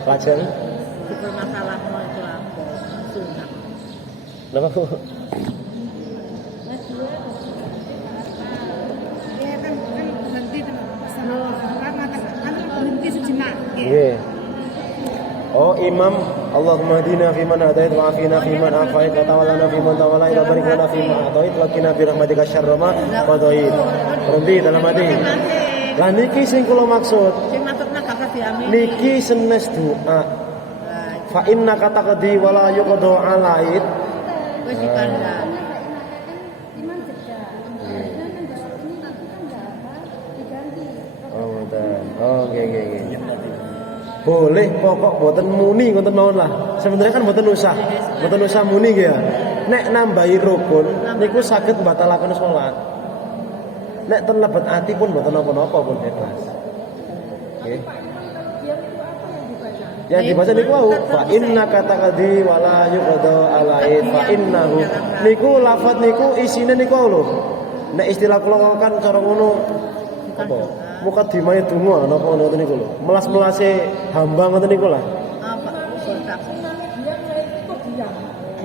Lajeng Masalahmu itu apa? Sunnah. napa Bu? Ya kan berhenti berhenti sejenak. Nggih. Oh, imam Allahumma hdina fi man hadait wa afina fi man afait wa tawallana fi man tawallait wa barik lana fi ma atait wa qina bi rahmatika syarra ma qadait. Rumpi dalam hati. Lah niki sing kula maksud. Sing maksudna gak diamin. Niki senes doa. Fa inna kataqdi wa la yuqda alait. Wis dikandang. Oh, ngoten. Oh, nggih. Boleh pokok mboten muni ngoten mawon lah. Sebenarnya kan mboten usah. Mboten usah muni nggih ya. Nek nambahi rukun niku saged mbatalaken salat. Nek ten lebet ati pun mboten napa-napa pun bebas. Nggih. Yang dibaca niku wau fa inna kataqdi wala yuqda alait fa innahu niku lafaz niku isine niku lho. Nek istilah kula kan cara ngono apa? Mukadimah donga napa ngoten niku lho. Melas-melase hamba ngoten niku lah. Apa?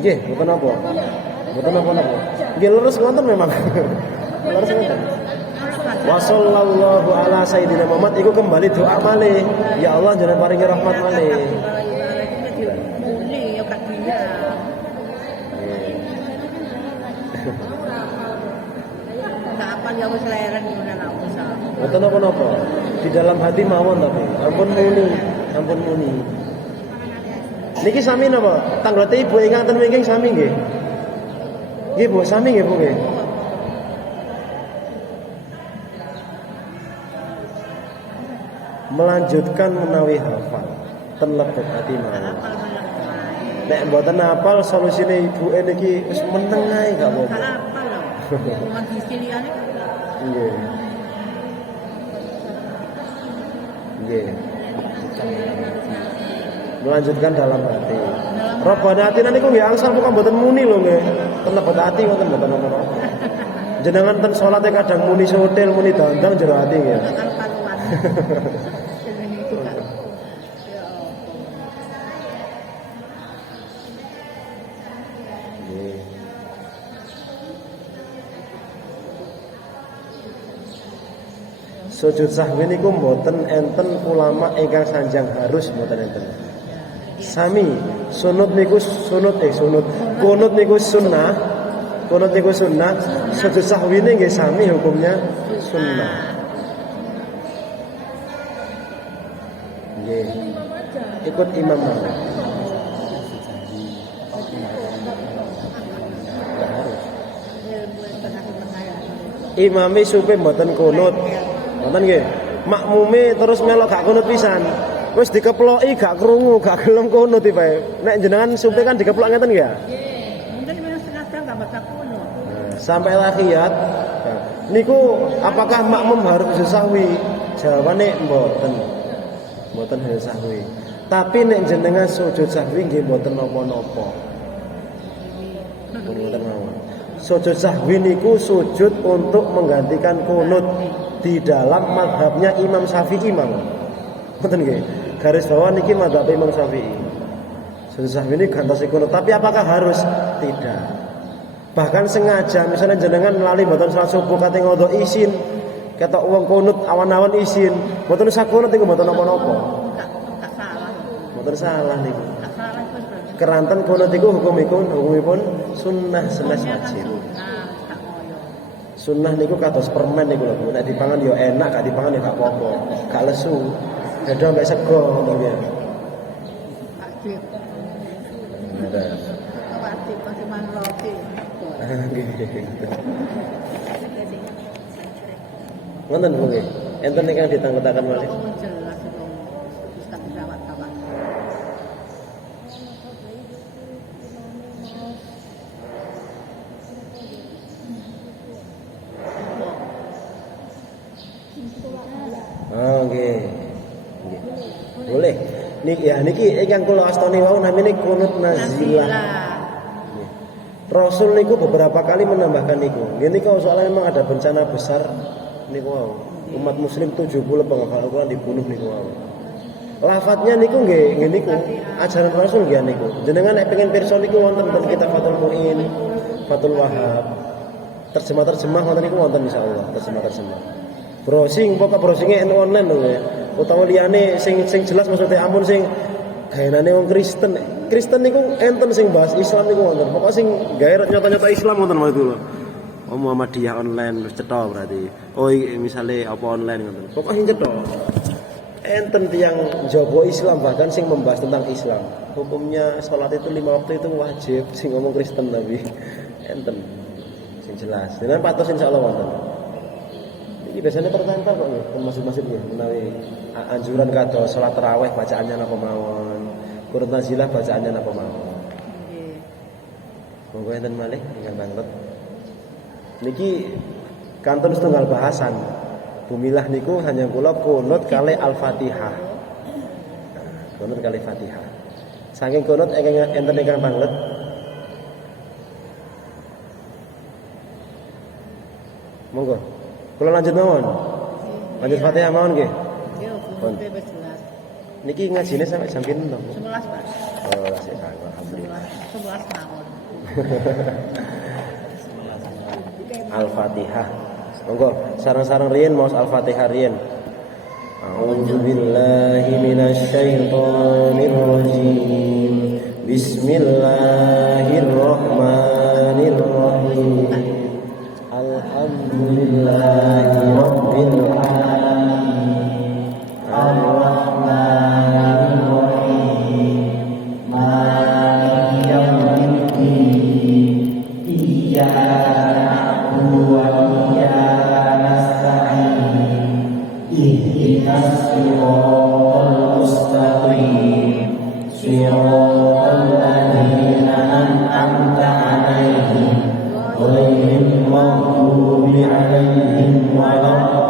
Nggih, mboten apa. Mboten napa-napa. Nggih lurus ngoten memang. Lurus ngoten. Wa sallallahu ala sayyidina Muhammad iku kembali doa malih. Ya Allah jenengan paringi rahmat malih. Muni ya kadinya. Tak apa ya wis leren ngono lah usah. Mboten napa-napa. Di dalam hati mawon tapi ampun muni. Niki sami napa? Tangglete ibu ingkang ten wingking sami nggih. Nggih Bu, sami nggih Bu nggih. Melanjutkan menawi hafal ten lebet ati mawon. Nek mboten hafal solusine ibuke niki wis meneng ae gak apa-apa. Gak apa lho. Cuma disiliane. Nggih. Nggih. Melanjutkan dalam hati. Robbana atina niku nggih angsal bukan mboten muni lho nggih. Ten lebet ati ngoten mboten apa-apa. Jenengan ten salate kadang muni sotel, muni dandang jero ati nggih. Kan paruan. Sujud sahwi niku mboten enten ulama ingkang sanjang harus mboten enten. Sami sunut niku sunut. Kunut niku sunnah. Sujud sahwi nggih sami hukumnya sunnah. Nggih. Ikut Imam Malik. Imami supe mboten kunut. Wonten nggih? makmume terus melok gak kunut pisan. Wis dikeploki gak krungu, gak gelem kunut tibae. Nek jenengan supe kan dikeplok ngeten ya? Mungkin memang setengah jam gak baca kuno. Sampai tahiyat. Nah, niku apakah makmum harus sujud sahwi? Jawabane mboten. Mboten harus sahwi. Tapi nek jenengan sujud sahwi nggih mboten napa-napa. Mboten mawon. Sujud sahwi niku sujud untuk menggantikan kunut di dalam mazhabnya Imam Syafi'i mawon. Ngoten nggih. Garis bawah niki mazhab Imam Syafi'i. Sujud sahwi ini gantosi kunut, tapi apakah harus? Tidak. Bahkan sengaja misalnya jenengan lali mboten salat subuh kate ngodok isin, ketok wong kunut awan-awan isin, mboten usah kunut niku mboten napa-napa. Tak salah. Mboten salah niku. Tak salah itu berarti. Keranten kunut iku hukumipun sunnah senes wajib. Nah, tak ngoyo. Sunnah niku kados permen niku lho. Nek dipangan ya enak, gak dipangan ya gak apa-apa. Gak lesu. Beda mbek sego ngoten ya. Wajib. Ada. Wajib pasti mangan roti. Ngoten Bu nggih. Enten ingkang ditangkutaken malih. Oh, jelas itu. Ustaz jawab apa? Oh nggih. Nggih. Boleh. Niki ingkang kula astani wau namine kunut nazilah. Nggih. Rasul niku beberapa kali menambahkan niku. Nggih niku soalnya memang ada bencana besar niku wau. Umat muslim 70 penghafal Al-Qur'an dibunuh niku wau. Lafadznya niku nggih niku ajaran Rasul nggih niku. Jenengan nek pengen pirsa niku wonten ten kitab Fathul Muin, Fathul Wahhab. Terjemah wonten niku wonten insyaallah, terjemah. Browsing pokok browsinge online lho ya. Utawa liyane sing jelas maksudnya amun sing gaenane wong Kristen. Kristen niku enten sing bahas Islam niku wonten. Pokok sing gawe nyata-nyata Islam wonten wae lho. Oh Muhammadiyah online wis cetha berarti. Oh misale apa online ngoten. Pokok sing cetha. Enten tiyang jaga Islam bahkan sing membahas tentang Islam. Hukumnya salat itu 5 waktu itu wajib sing ngomong Kristen tapi enten sing jelas. Dengan patos insyaallah wonten. Iki biasanya tertempel kok nggih, masjid-masjid nggih menawi anjuran kados salat tarawih bacaannya napa mawon, qunut nazilah bacaannya napa mawon. Nggih. Monggo enten malih ingkang banglet. Niki kantun setunggal bahasan. Bumilah niku hanya kula kunut kali Al-Fatihah. Kunut kali Fatihah. Saking kunut enten ingkang banglet. Monggo. Kula lanjut mawon. Lanjut Fatihah mawon nggih. Nggih, hukum bebas jelas. Niki ngajine sampai jam pinten to? 11, Pak. Oh, sik alhamdulillah. 11 tahun. Al-Fatihah. Monggo, sareng-sareng riyen maos Al-Fatihah riyen. A'udzu billahi minasy syaithanir rajim. Bismillahirrahmanirrahim. Alhamdulillahi rabbil alamin. Ar-Rahmanir Rahim. Maliki yaumiddin. Iyyaka na'budu wa iyyaka nasta'in. Ihdinas siratal mustaqim. Siratal ladzina an'amta 'alaihim ghairil maghdubi 'alaihim waladdallin.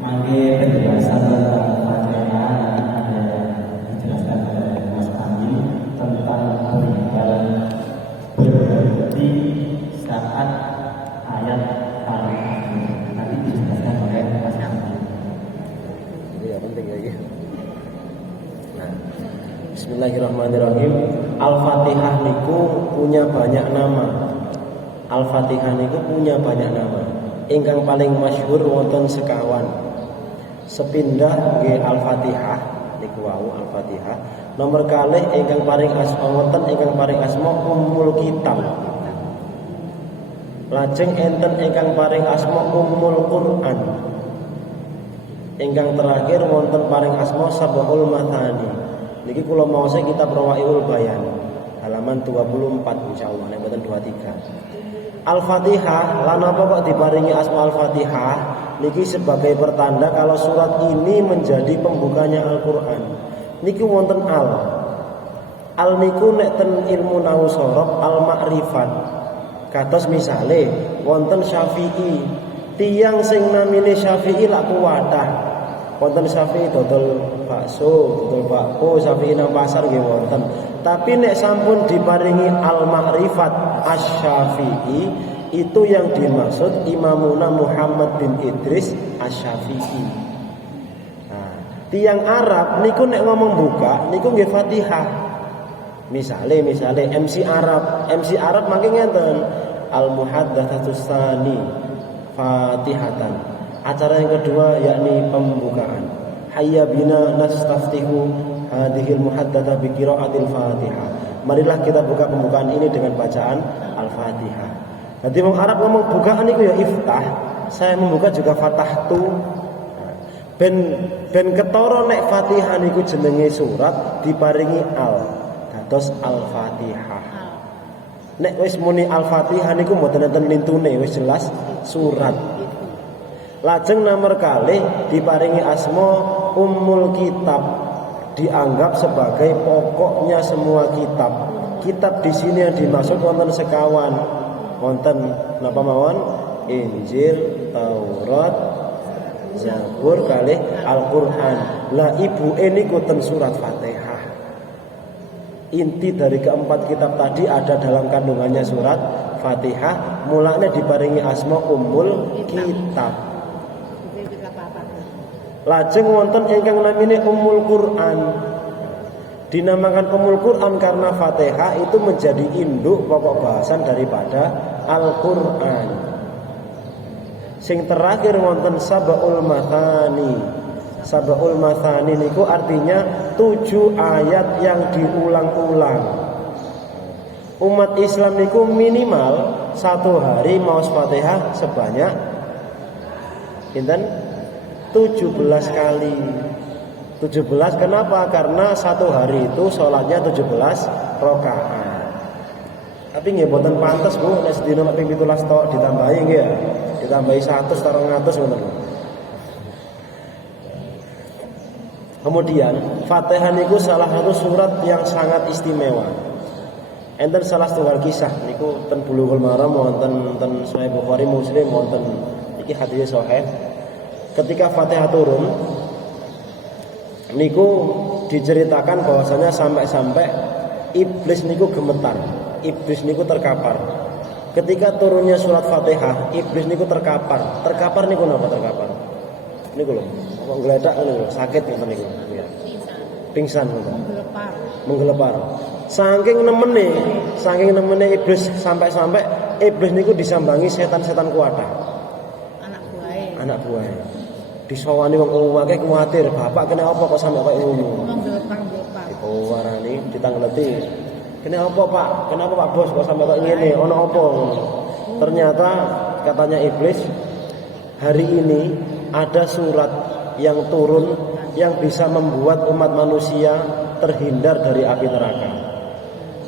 Mangke penjelasan tentang Fatihah dijelaskan oleh Mas Ami tentang peninggalan berhenti saat ayat paling akhir. Nanti dijelaskan oleh Mas Ami. Ini penting lagi. Nah, Bismillahirrahmanirrahim. Al-Fatihah niku punya banyak nama. Al-Fatihah niku punya banyak nama. Ingkang paling masyhur wonten sekawan. Sepindah nggih Al-Fatihah niku wau Al-Fatihah. Nomor kalih ingkang paring asma wonten ingkang paring asma Ummul Kitab. Lajeng enten ingkang paring asma Ummul Quran. Ingkang terakhir wonten paring asma Sab'ul Mathani. Niki kula maos kitab Rawaihul Bayan halaman 24 insyaallah nek mboten 23. Al-Fatihah, lan apa kok diparingi asma Al-Fatihah? Niki sebagai pertanda kalau surat ini menjadi pembukanya Al-Qur'an. Niki wonten al. Al niku nek ten ilmu nahwu sorof al-ma'rifat. Kados misale wonten Syafi'i. Tiyang sing namine Syafi'i lak kuwatah. Wonten Syafi'i dodol bakso, dodol bakpo, Syafi'i nang pasar nggih wonten. Tapi nek sampun diparingi al-ma'rifat asy-Syafi'i, itu yang dimaksud Imamuna Muhammad bin Idris asy-Syafi'i. Nah, tiyang Arab niku nek ngomong buka niku nggih Fatihah. Misale MC Arab mangke ngenten al-muhaddatsatus tsani Fatihatan. Acara yang kedua yakni pembukaan. Hayya bina nastaftihu hadhil muhaddatsa bi qiraatil Fatihah. Marilah kita buka pembukaan ini dengan bacaan Al-Fatihah. Nanti wong Arab ngomong bukaan itu ya iftah. Saya membuka juga fatahtu. Ben ketara nek Fatihah niku jenenge surat diparingi al. Dados Al-Fatihah. Nek wis muni Al-Fatihah niku mboten enten lintune, wis jelas surat. Lajeng nomor kalih diparingi asma Ummul Kitab, dianggap sebagai pokoknya semua kitab. Kitab di sini yang dimaksud wonten sekawan. Wonten napa mawon? Injil, Taurat, Zabur kalih Al-Qur'an. Lah ibuke niku ten surat Fatihah. Inti dari keempat kitab tadi ada dalam kandungannya surat Fatihah. Mulane diparingi asma Ummul Kitab. Lajeng wonten ingkang namine Ummul Quran. Dinamakan Ummul Quran karena Fatihah itu menjadi induk pokok bahasan daripada Al-Qur'an. Sing terakhir wonten Sab'ul Mathani. Sab'ul Mathani niku artinya 7 ayat yang diulang-ulang. Umat Islam niku minimal 1 hari maos Fatihah sebanyak pinten? 17 kali. 17 kenapa? Karena 1 hari itu sholatnya 17 rakaat. Tapi nggih mboten pantes Bu, nek sedina ping 17 tok ditambahi nggih ya. Ditambahi 100 ta 200 ngoten. Kemudian Fatihah niku salah satu surat yang sangat istimewa. Enten salah setunggal kisah niku ten Bulughul Maram wonten ten Sahih Bukhari Muslim wonten iki hadis sahih. Ketika Fatihah turun niku diceritakan bahwasanya sampai-sampai iblis niku gemetar, iblis niku terkapar. Ketika turunnya surat Fatihah, iblis niku terkapar. Terkapar niku napa terkapar? Niku lho, kok gledak niku, sakit ngoten niku. Ya. Pingsan ngoten. Menggelepar. Saking nemene iblis sampai-sampai iblis niku disambangi setan-setan kuwatah. Anak buah. Disowani wong akeh kuwatir, bapak kena apa kok sampe kaya ngono. Iku warani ditangleti. Kena apa Pak? Kenapa Pak Bos kok sampe kaya ngene? Ono apa? Ternyata katanya iblis, hari ini ada surat yang turun yang bisa membuat umat manusia terhindar dari api neraka.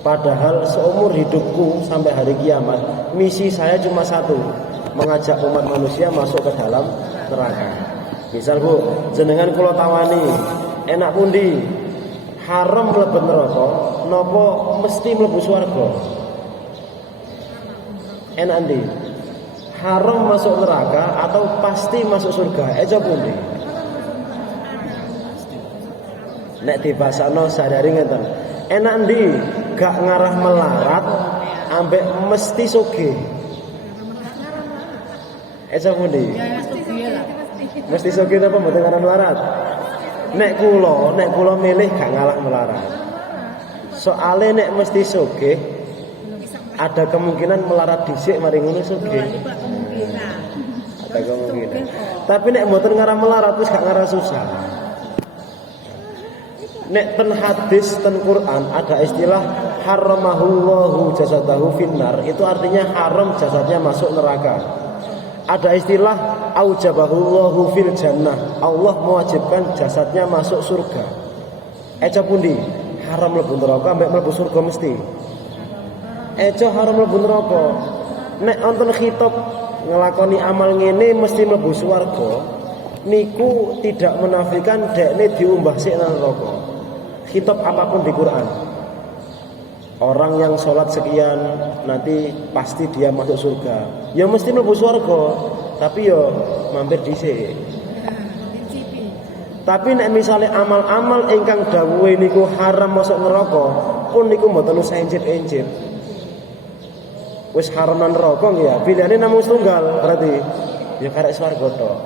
Padahal seumur hidupku sampai hari kiamat, misi saya cuma satu, mengajak umat manusia masuk ke dalam neraka. Misal Bu, jenengan kula tawani, enak pundi? Haram mlebet neraka napa mesti mlebu swarga? Enak ndi? Haram masuk neraka atau pasti masuk surga? Coba pundi? Nek dibasakno sadari ngeten. Enak ndi? Gak ngarah melarat ambek mesti sugih. Coba pundi? Mesti sugih apa mboten ngarah melarat? Nek kula milih gak ngalah melarat. Soale nek mesti sugih ada kemungkinan melarat dhisik mari ngono sugih. Ada kemungkinan. Tapi nek mboten ngarah melarat wis gak ngarah susah. Nek ten hadis ten Quran ada istilah haramahullahu jasadahu finnar, itu artinya haram jasadnya masuk neraka. Ada istilah aujabahullahu fil jannah, Allah mewajibkan jasadnya masuk surga. Eca pundi? Haram mlebu neraka ambek mlebu surga mesti. Eca haram mlebu neraka. nek wonten khitab ngelakoni amal ngene mesti mlebu swarga niku tidak menafikan dekne diumbah sik nang neraka. Khitab apapun di Quran. Orang yang sholat sekian nanti pasti dia masuk surga. Ya mesti mlebu swarga, tapi ya mampir dhisik. Tapi nek misale amal-amal ingkang dawuhe niku haram masuk neraka, pun niku mboten usah encip-encip. Wis haram nang neraka nggih ya, pilihane namung setunggal berarti ya karek swarga tok.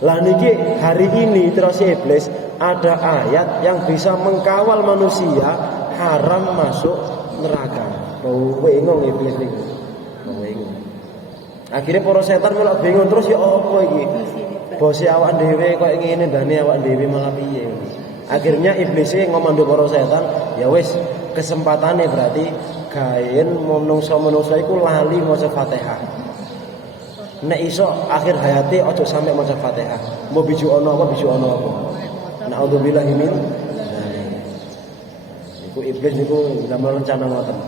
Lah niki hari ini terus iblis ada ayat yang bisa mengkawal manusia haram masuk neraka. Bau bingung iblis niku. Bau bingung. Akhirnya para setan malah bingung terus ya apa iki? Bose awak dhewe kok ngene ndane awak dhewe malah piye. Akhirnya iblis ngomando para setan, ya wis kesempatane berarti gaen menungso-menungso iku lali maca Fatihah. Nek iso akhir hayate aja sampe maca Fatihah. Mau biju ana apa biju ana apa. Naudzubillahi min niku iblis niku ndamel rencana ngoten.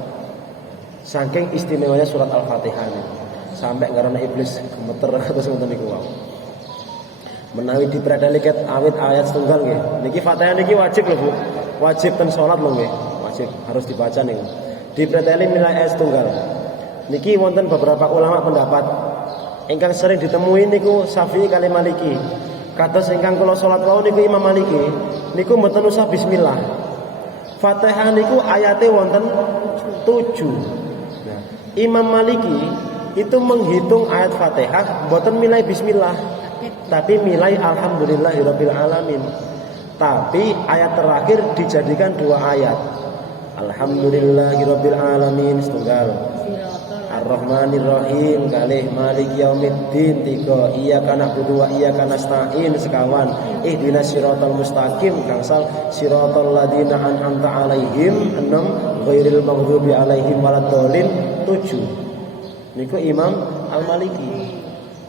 Saking istimewanya surat Al-Fatihah niku. Sampai karena iblis gemeter terus ngoten niku wae. Menawi dipredeliket awit ayat setunggal nggih. Niki Fatihah niki wajib lho Bu. Wajib ten salat lho nggih. Wajib harus dibaca niku. Dipredeli nilai ayat setunggal. Niki wonten beberapa ulama pendapat ingkang sering ditemui niku Syafi'i kali Maliki. Kados ingkang kula salat wau niku Imam Maliki niku mboten usah bismillah. Fatihah niku ayate wonten 7. Nah, Imam Maliki itu menghitung ayat Fatihah mboten milai bismillah. Tapi milai alhamdulillahirabbil alamin. Tapi ayat terakhir dijadikan 2 ayat. Alhamdulillahirabbil alamin setunggal. Ar-Rahmanir Rahim kalih Maliki Yaumiddin 3. Iyyaka na'budu wa iyyaka nasta'in sekawan. Ihdinas siratal mustaqim gangsal siratal ladzina an'amta 'alaihim 6. Ghairil maghdubi 'alaihim waladdallin 7. Niku Imam Al-Maliki.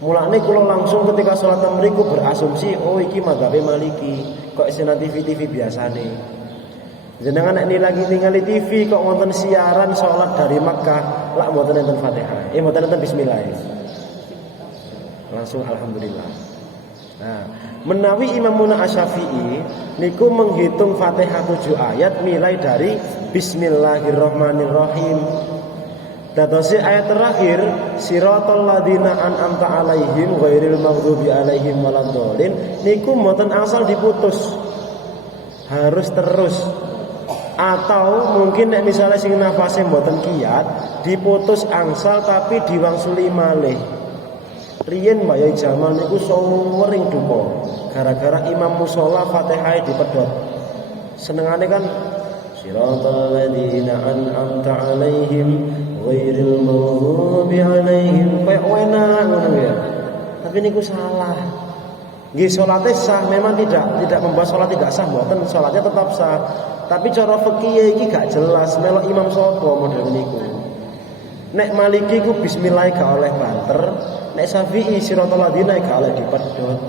Mulane kula langsung ketika salat mriku berasumsi oh iki mazhabe Maliki. Kok isine TV biasane. Jenengan nek lagi ningali TV kok wonten siaran salat dari Makkah, lak mboten enten Fatihah. Mboten enten bismillah. Langsung alhamdulillah. Nah, menawi Imam Asy-Syafi'i niku menghitung Fatihah 7 ayat mulai dari bismillahirrahmanirrahim. Dadosi ayat terakhir siratal ladzina an'amta 'alaihim ghairil maghdubi 'alaihim waladdallin niku mboten asal diputus. Harus terus. Atau mungkin nek misalnya sing nafase mboten kiyat diputus angsal tapi diwangsuli malih. Riyen mbaya jaman niku sawering duka gara-gara imam musala Fatihah dipedhot. Senengane kan siratal ladzina an'amta 'alaihim ghairil maghdubi 'alaihim kayak enak ngono ya. Tapi niku salah. Nggih salate sah memang tidak membuat salat tidak sah mboten salatnya tetap sah. Tapi cara fikih iki gak jelas melok imam sapa model niku. Nek Maliki ku bismillah gak oleh banter, nek Syafi'i siratal ladzina gak oleh dipedhot.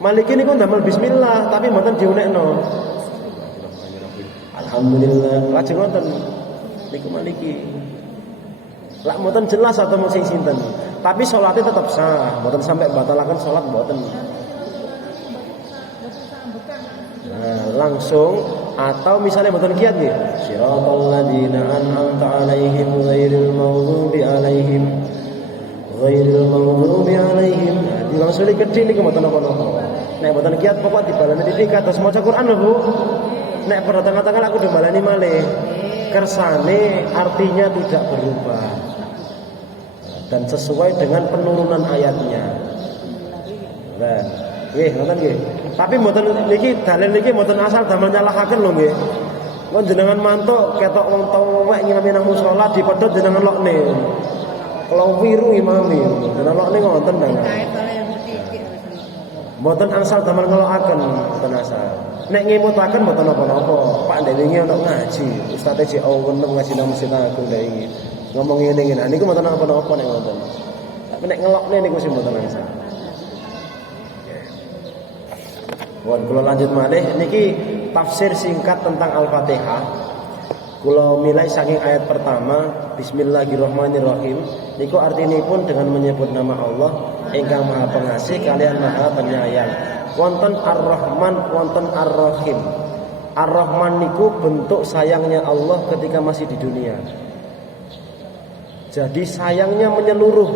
Maliki niku ndamel bismillah tapi mboten diunekno. Alhamdulillah, lajeng ngoten niku Maliki. Lak mboten jelas atau mung sing sinten. Tapi salatnya tetap sah, mboten sampai batalaken salat mboten. Nah, langsung atau misalnya mboten kiat nggih. Siratal ladzina an'amta 'alaihim ghairil maghdubi 'alaihim. Nah, dilangsung gede niku mboten apa-apa. Nek mboten kiat pokok dibalani titik kados maca Quran lho Bu. Nek pada tengah-tengah aku dibalani malih. Kersane artinya tidak berubah dan sesuai dengan penurunan ayatnya. Nah, nggih ngoten nggih. Tapi mboten niki dalil niki mboten asal damel nyalahaken lho nggih. Mun jenengan mantuk ketok wong tuwek ngimami nang musala dipedhot jenengan lokne. Kalau wiru imami, jenengan lokne ngoten nang. Mboten asal damel ngelokaken, mboten asal. Nek ngemutaken mboten napa-napa. Pak Ndek wingi ana ngaji, Ustaz Cek wenem ngaji nang Masjid Agung Ndek iki. Ngomong ngene-ngene. Niku mboten napa-napa nek ngoten. Tapi nek ngelokne niku sing mboten asal. Kula lanjut malih niki tafsir singkat tentang Al-Fatihah. Kula milai saking ayat pertama Bismillahirrahmanirrahim niku artinipun dengan menyebut nama Allah ingkang Maha Pengasih kalian Maha Penyayang. Wonten Ar-Rahman, wonten Ar-Rahim. Ar-Rahman niku bentuk sayangnya Allah ketika masih di dunia. Jadi sayangnya menyeluruh,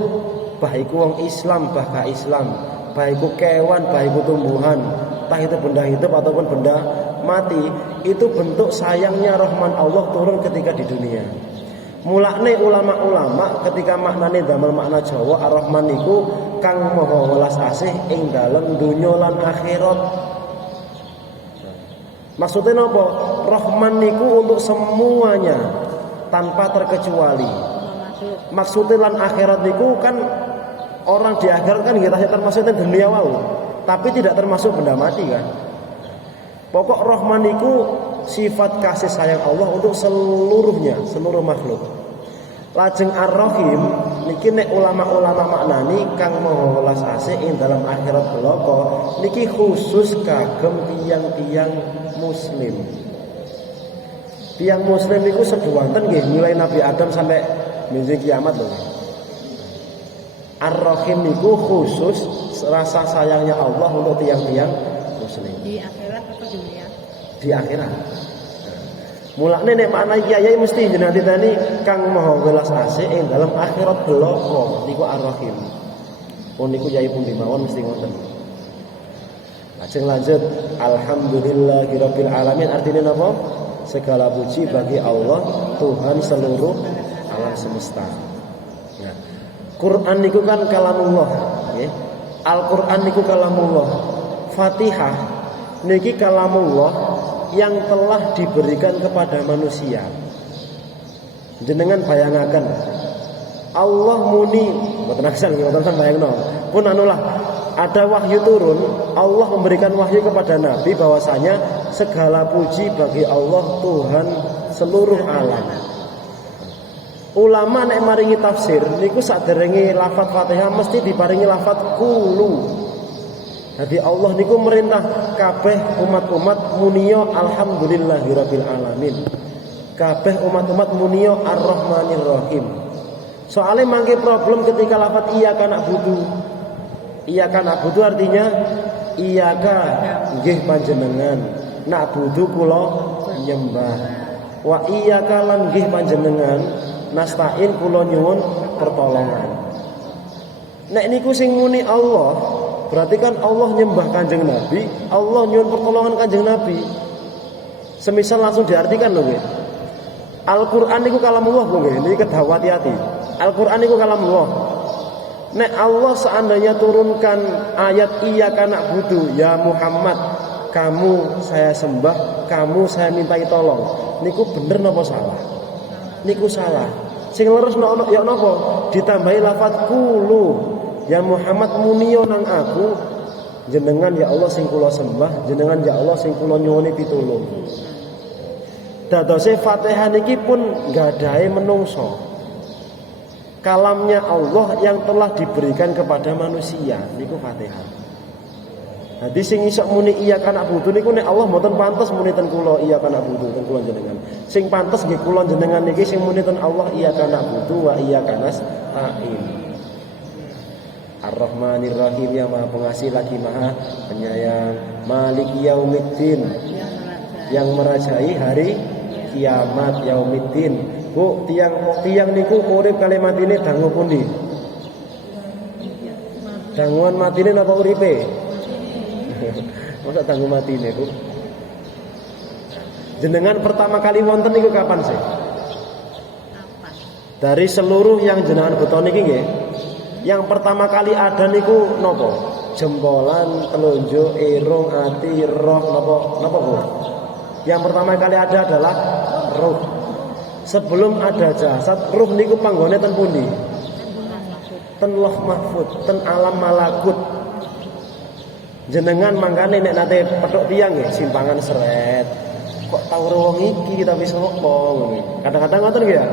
baik wong Islam, bah Islam, baik kewan, baik tumbuhan, entah itu benda hidup ataupun benda mati, itu bentuk sayangnya rahman Allah turun ketika di dunia. Mulane ulama-ulama ketika maknane damel makna Jawa Ar-Rahman niku kang maha welas asih ing dalem donya lan akhirat. Maksudnya napa? Rahman niku untuk semuanya tanpa terkecuali. Maksudnya lan akhirat niku kan orang di akhirat kan kita termasuk dunia wau, tapi tidak termasuk benda mati kan. Pokok Rahman niku sifat kasih sayang Allah untuk seluruhnya, seluruh makhluk. Lajeng Ar-Rahim niki nek ulama-ulama maknani kang maha welas asih ing dalam akhirat belaka niki khusus kagem tiyang-tiyang muslim. Tiyang muslim niku seduwanten nggih mulai Nabi Adam sampai menjing kiamat lho. Ar-Rahim niku khusus rasa sayangnya Allah untuk tiyang-tiyang muslim. Di akhirat atau dunia? Di akhirat. Mulane nek makna kiai mesti jenengan titeni kang maha welas asih ing dalam akhirat belaka niku Ar-Rahim. Pun niku yai pun dimawon mesti ngoten. Lajeng lanjut alhamdulillahirabbil alamin artinya napa? Segala puji bagi Allah Tuhan seluruh alam semesta. Ya. Quran niku kan kalamullah, nggih. Al-Quran niku kalamullah. Fatihah niki kalamullah yang telah diberikan kepada manusia. Jenengan bayangaken Allah muni mboten aksal mboten bayangno. Pun anulah ada wahyu turun, Allah memberikan wahyu kepada Nabi bahwasanya segala puji bagi Allah Tuhan seluruh alam. Ulama nek maringi tafsir niku saderenge lafaz Fatihah mesti diparingi lafaz qulu. Jadi Allah niku merintah kabeh umat-umat munio alhamdulillahirabbil alamin. Kabeh umat-umat munio ar-rahmanir rahim. Soalnya mangke problem ketika lafaz iyyaka na'budu. Iyyaka na'budu artinya iyyaka nggih panjenengan, na'budu kula nyembah. Wa iyyaka lan nggih panjenengan, nasta'in kula nyuwun pertolongan. Nek niku sing muni Allah berarti kan Allah nyembah Kanjeng Nabi, Allah nyuwun pertolongan Kanjeng Nabi. Semisal langsung diartikan lho nggih. Al-Qur'an niku kalamullah lho nggih, niki kedah hati-hati. Al-Qur'an niku kalamullah. Nek Allah seandainya turunkan ayat iyyaka na'budu ya Muhammad, kamu saya sembah, kamu saya mintai tolong. Niku bener napa salah? Niku salah. Sing leres ya napa? Ditambahi lafaz qulu. Ya Muhammad munio nang aku jenengan ya Allah sing kula sembah, jenengan ya Allah sing kula nyuwuni pitulung. Dadose Fatihah niki pun gadahe menungso. Kalamnya Allah yang telah diberikan kepada manusia niku Fatihah. Dadi sing iso muni iyyaka na'budu niku nek Allah mboten pantes muni ten kula iyyaka na'budu ten kula jenengan. Sing pantes nggih kula jenengan niki sing muni ten Allah iyyaka na'budu wa iyyaka nasta'in. Ar-Rahmanir Rahim yang Maha Pengasih lagi Maha Penyayang. Maliki Yaumiddin yang merajai hari kiamat Yaumiddin. Bu, tiang niku urip kali matine dangu pundi? Danguan matine napa uripe? Masa dangu matine, Bu? Jenengan pertama kali wonten niku kapan sih? Dari seluruh yang jenengan beton niki nggih. Yang pertama kali ada niku nopo? Jempolan, telunjuk, irung, ati, roh, nopo Bu? Yang pertama kali ada adalah ruh. Sebelum ada jasad, ruh niku panggone ten pundi? Ten Lauh Mahfuz, ten alam malakut. Jenengan mangkane nek nate petuk tiyang nggih simpangan seret. Kok tau wong iki kita bisa ngopo? Kadang-kadang ngoten nggih ya.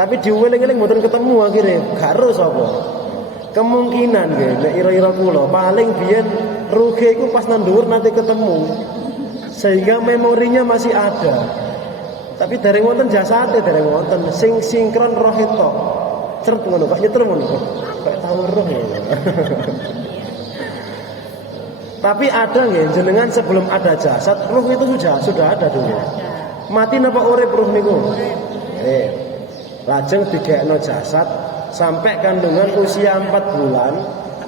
Tapi diuling-uling mboten ketemu akhirnya gak ero sapa. Kemungkinan nggih nek ira-ira kula paling biyen ruge iku pas nang dhuwur nanti ketemu. Sehingga memorinya masih ada. Tapi dereng wonten jasate, dereng wonten sing sinkron roh itu. Cert ngono kok nyeter ngono. Kayak tahu roh ya. Tapi ada nggih jenengan sebelum ada jasad, roh itu sudah ada dulu. Mati napa urip roh niku? Lajeng digekno jasad sampai kandungan usia 4 bulan,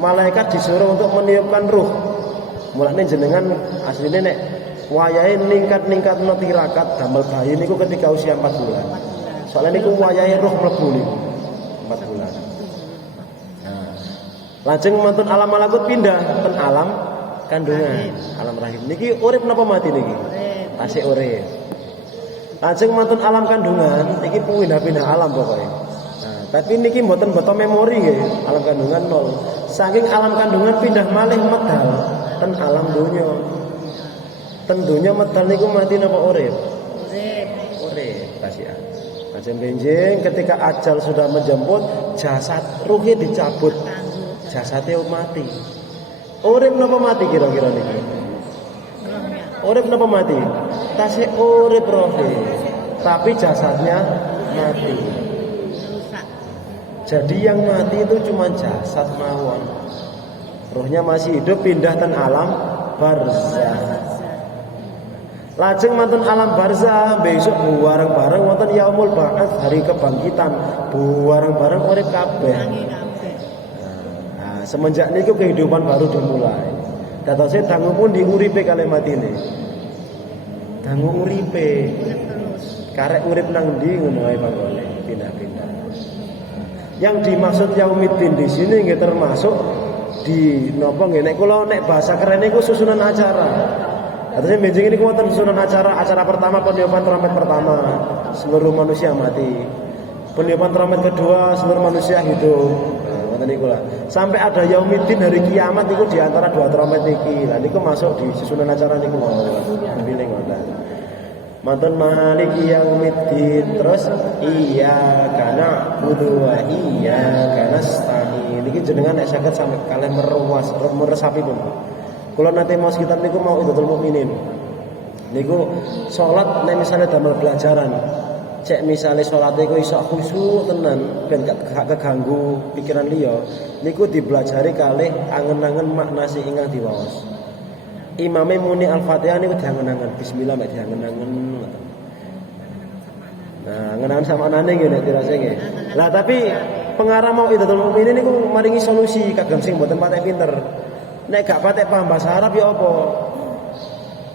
malaikat disuruh untuk meniupkan ruh. Mulane jenengan asline nek wayahe ningkat-ningkatno tirakat damel bayi niku ketika usia 4 bulan. Soalnya niku wayahe ruh mlebu niku 4 bulan. Nah, lajeng mantun alam malakut pindah ten alam kandungan, alam rahim. Niki urip napa mati niki? Tasih urip. Lajeng mantun alam kandungan, niki pindah-pindah alam pokoknya. Nah, tapi niki mboten memori nggih, alam kandungan nol. Saking alam kandungan pindah malih medal ten alam donya. Ten donya medal niku mati napa urip? Urip, kasihan. Lajeng benjing ketika ajal sudah menjemput, jasad ruhnya dicabut. Jasadnya mati. Urip napa mati kira-kira niki? Urip napa mati? Tasih urip rohe, tapi jasadnya mati. Jadi yang mati itu cuma jasad mawon. Rohnya masih hidup pindah ten alam barzah. Lajeng mantun alam barzah besok bareng-bareng wonten yaumul ba'ats, hari kebangkitan. Bareng-bareng urip kabeh. Nah, semenjak niku kehidupan baru dimulai. Datose dangu pun diuripe kali matine. Dangu uripe. Karek urip nang ndi ngono ae panggone, pindah-pindah. Yang dimaksud yaumiddin di sini nggih termasuk di napa nggih nek kula nek bahasa keren niku susunan acara. Artinya benjing ini wonten susunan acara pertama peniupan trompet pertama, seluruh manusia mati. Peniupan trompet kedua, seluruh manusia hidup. Ngoten niku lah. Sampai ada yaumiddin hari kiamat niku di antara dua trompet niki. Lah niku masuk di susunan acara niku mawon. Pilih ngoten. Mantun maliki yaumiddin terus iya kana kudu wa iya kana stani. Niki jenengan nek saged sampe kalih meresapi pun. Kula nate maos kitab niku mau Idul Mukminin. Niku salat nek misale damel pelajaran. Cek misale salate iku iso khusyuk tenan ben gak keganggu pikiran liya. Niku dipelajari kalih angen-angen makna sing ingkang diwaos. Imame muni Al-Fatihah niku diangen-angen bismillah mek diangen-angen. Nah, angen-angen sama anane nggih nek dirase nggih. Lah tapi pengarang mau Idul Mukminin niku maringi solusi kagem sing mboten patek pinter. Nek gak patek paham bahasa Arab ya apa?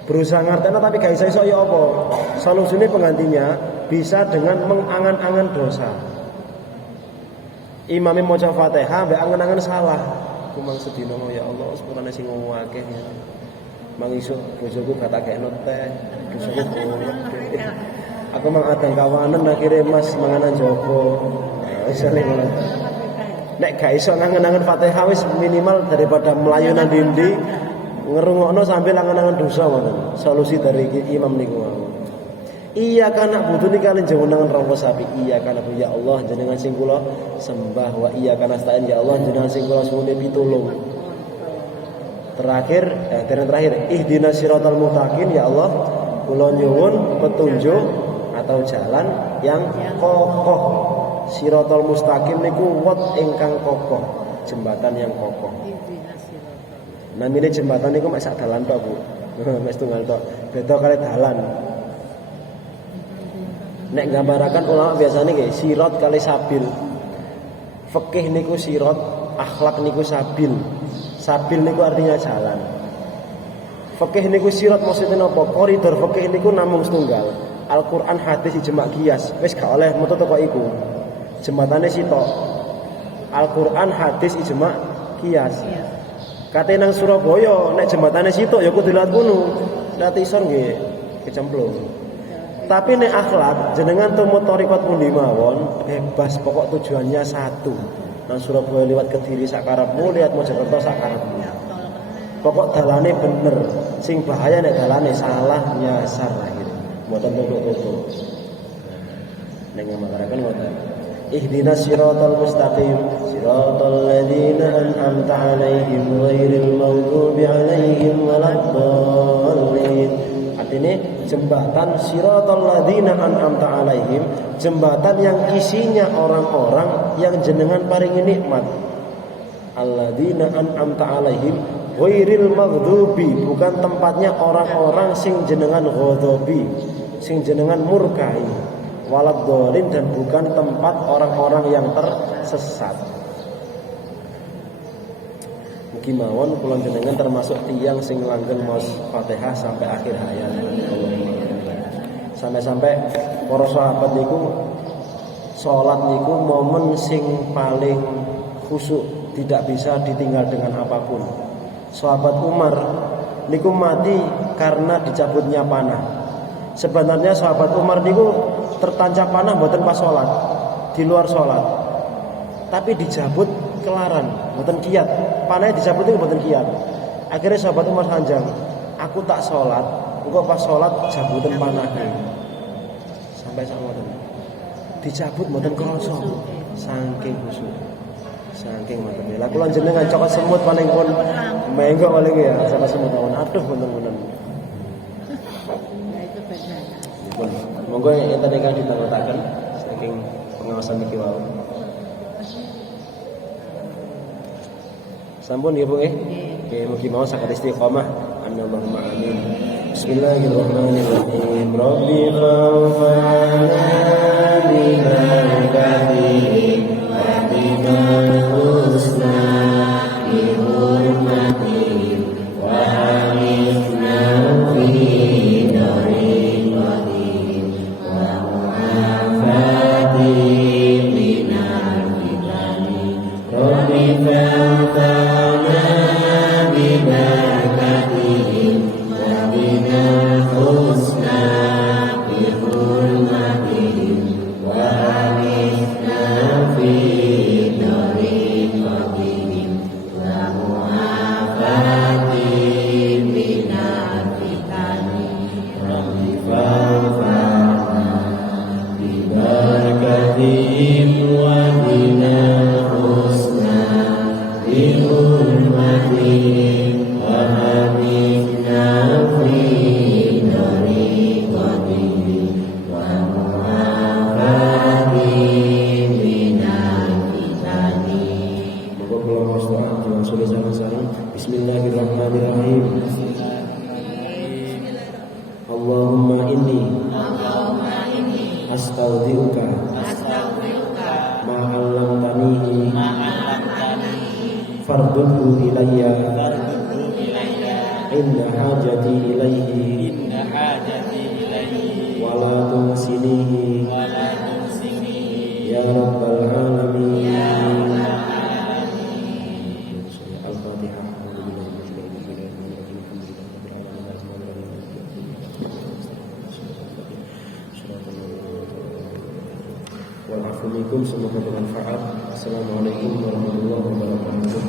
Berusaha ngertena tapi gak iso ya apa? Solusinya penggantinya bisa dengan mengangan-angan dosa. Imame maca Fatihah mbek angen-angen salah. Kumang sedina ya Allah sepurane sing ngomong akeh. Mang iso bojoku gak tak kekno teh, dosaku gede. Aku mang adang kawanan akhire Mas manganan jopo. Wis ngono. Nek gak iso ngangen-angen Fatihah wis minimal daripada melayu nang ndi ngerungokno sambil angen-angen dosa ngoten. Solusi dari imam niku. Iya kana butuh niki kalian jenengan rawa sapi. Iya kana ya Allah jenengan sing kula sembah wa iya kana stain ya Allah jenengan sing kula suwune pitulung. Terakhir ihdinas siratal mustaqim ya Allah kula nyuwun petunjuk atau jalan yang kokoh. Siratal mustaqim niku wot ingkang kokoh, jembatan yang kokoh. Namine jembatan niku mek sak dalan tok, Bu. Mek tunggal tok. Beda kali dalan. Nek gambaraken ulama biasane nggih sirat kali sabil. Fikih niku sirat, akhlak niku sabil. Sabil niku artinya jalan. Fikih niku sirat maksudnya napa? Koridor fikih niku namung setunggal. Al-Qur'an, hadis, ijma' qiyas. Wis gak oleh metu teko iku. Jembatane sitok. Al-Qur'an, hadis, ijma', qiyas. Kate nang Surabaya nek jembatane sitok ya kudu liwat kono. Nek isor nggih kecemplung. Tapi nek akhlak jenengan tumut thariqat pundi mawon bebas pokok tujuannya satu. Nang Surabaya liwat Kediri sakarepmu, liwat Mojokerto sakarepmu. Pokok dalane bener. Sing bahaya nek dalane salah nyasar akhire. Mboten tutuk-tutuk. Nek ngamaraken ngoten. Ihdinas siratal mustaqim siratal ladzina an'amta 'alaihim ghairil maghdubi 'alaihim waladdallin. Artine jembatan siratal ladzina an'amta alaihim, jembatan yang isinya orang-orang yang jenengan paringi nikmat. Alladzina an'amta alaihim ghairil maghdubi, bukan tempatnya orang-orang sing jenengan ghadabi, sing jenengan murkai, waladhdallin, dan bukan tempat orang-orang yang tersesat. Mugi mawon kula jenengan termasuk tiyang sing langgeng maos Fatihah sampai akhir hayat. Sampai-sampai para sahabat niku salat niku momen sing paling khusyuk, tidak bisa ditinggal dengan apapun. Sahabat Umar niku mati karena dicabutnya panah. Sebenarnya sahabat Umar niku tertancap panah mboten pas salat, di luar salat. Tapi dijabut kelaran, mboten kiat. Panahnya dicabut niku mboten kiat. Akhirnya sahabat Umar sanjang, aku tak salat, engko pas salat jabutan panahnya. Sampai sakmoten. Dicabut mboten krasa. Saking khusyuk. Saking mboten. Lah kula jenengan cokot semut paling pun menggo paling ya, sama semut mawon. Aduh wonten-wonten. Nah itu beda. Pun monggo yang tadi kan ditangataken saking pengawasan iki wau. Sampun ya Bu nggih. Nggih mugi mawon saged istiqomah. Allahumma amin. Bismillahirrahmanirrahim. Rabbi fa'alna bibarakatihi wa bimal husna bi hurmatihi wa hamidna fi dari wadihi wa mu'afati minal fitani. Rabbi fa'alna bibarakatihi wa bimal husna bi hurmatihi wa hamidna fi dari wadihi wa mu'afati minal fitani. Rabbi fa'alna bibarakatihim wa bimal husna bi hurmatihim wa hamidna fi dari wadihi wa mu'afati minal fitani. Moga kula mastu'an dengan sule sareng-sareng. Bismillahirrahmanirrahim. Allahumma inni astaghfiruka ma 'allamtanihi fardhu ilayya inna hajati ilaihi wala tumsinihi ya rabbal alamin. Al-Fatihah. Wa'alaikum, semoga bermanfaat. Assalamualaikum warahmatullahi wabarakatuh.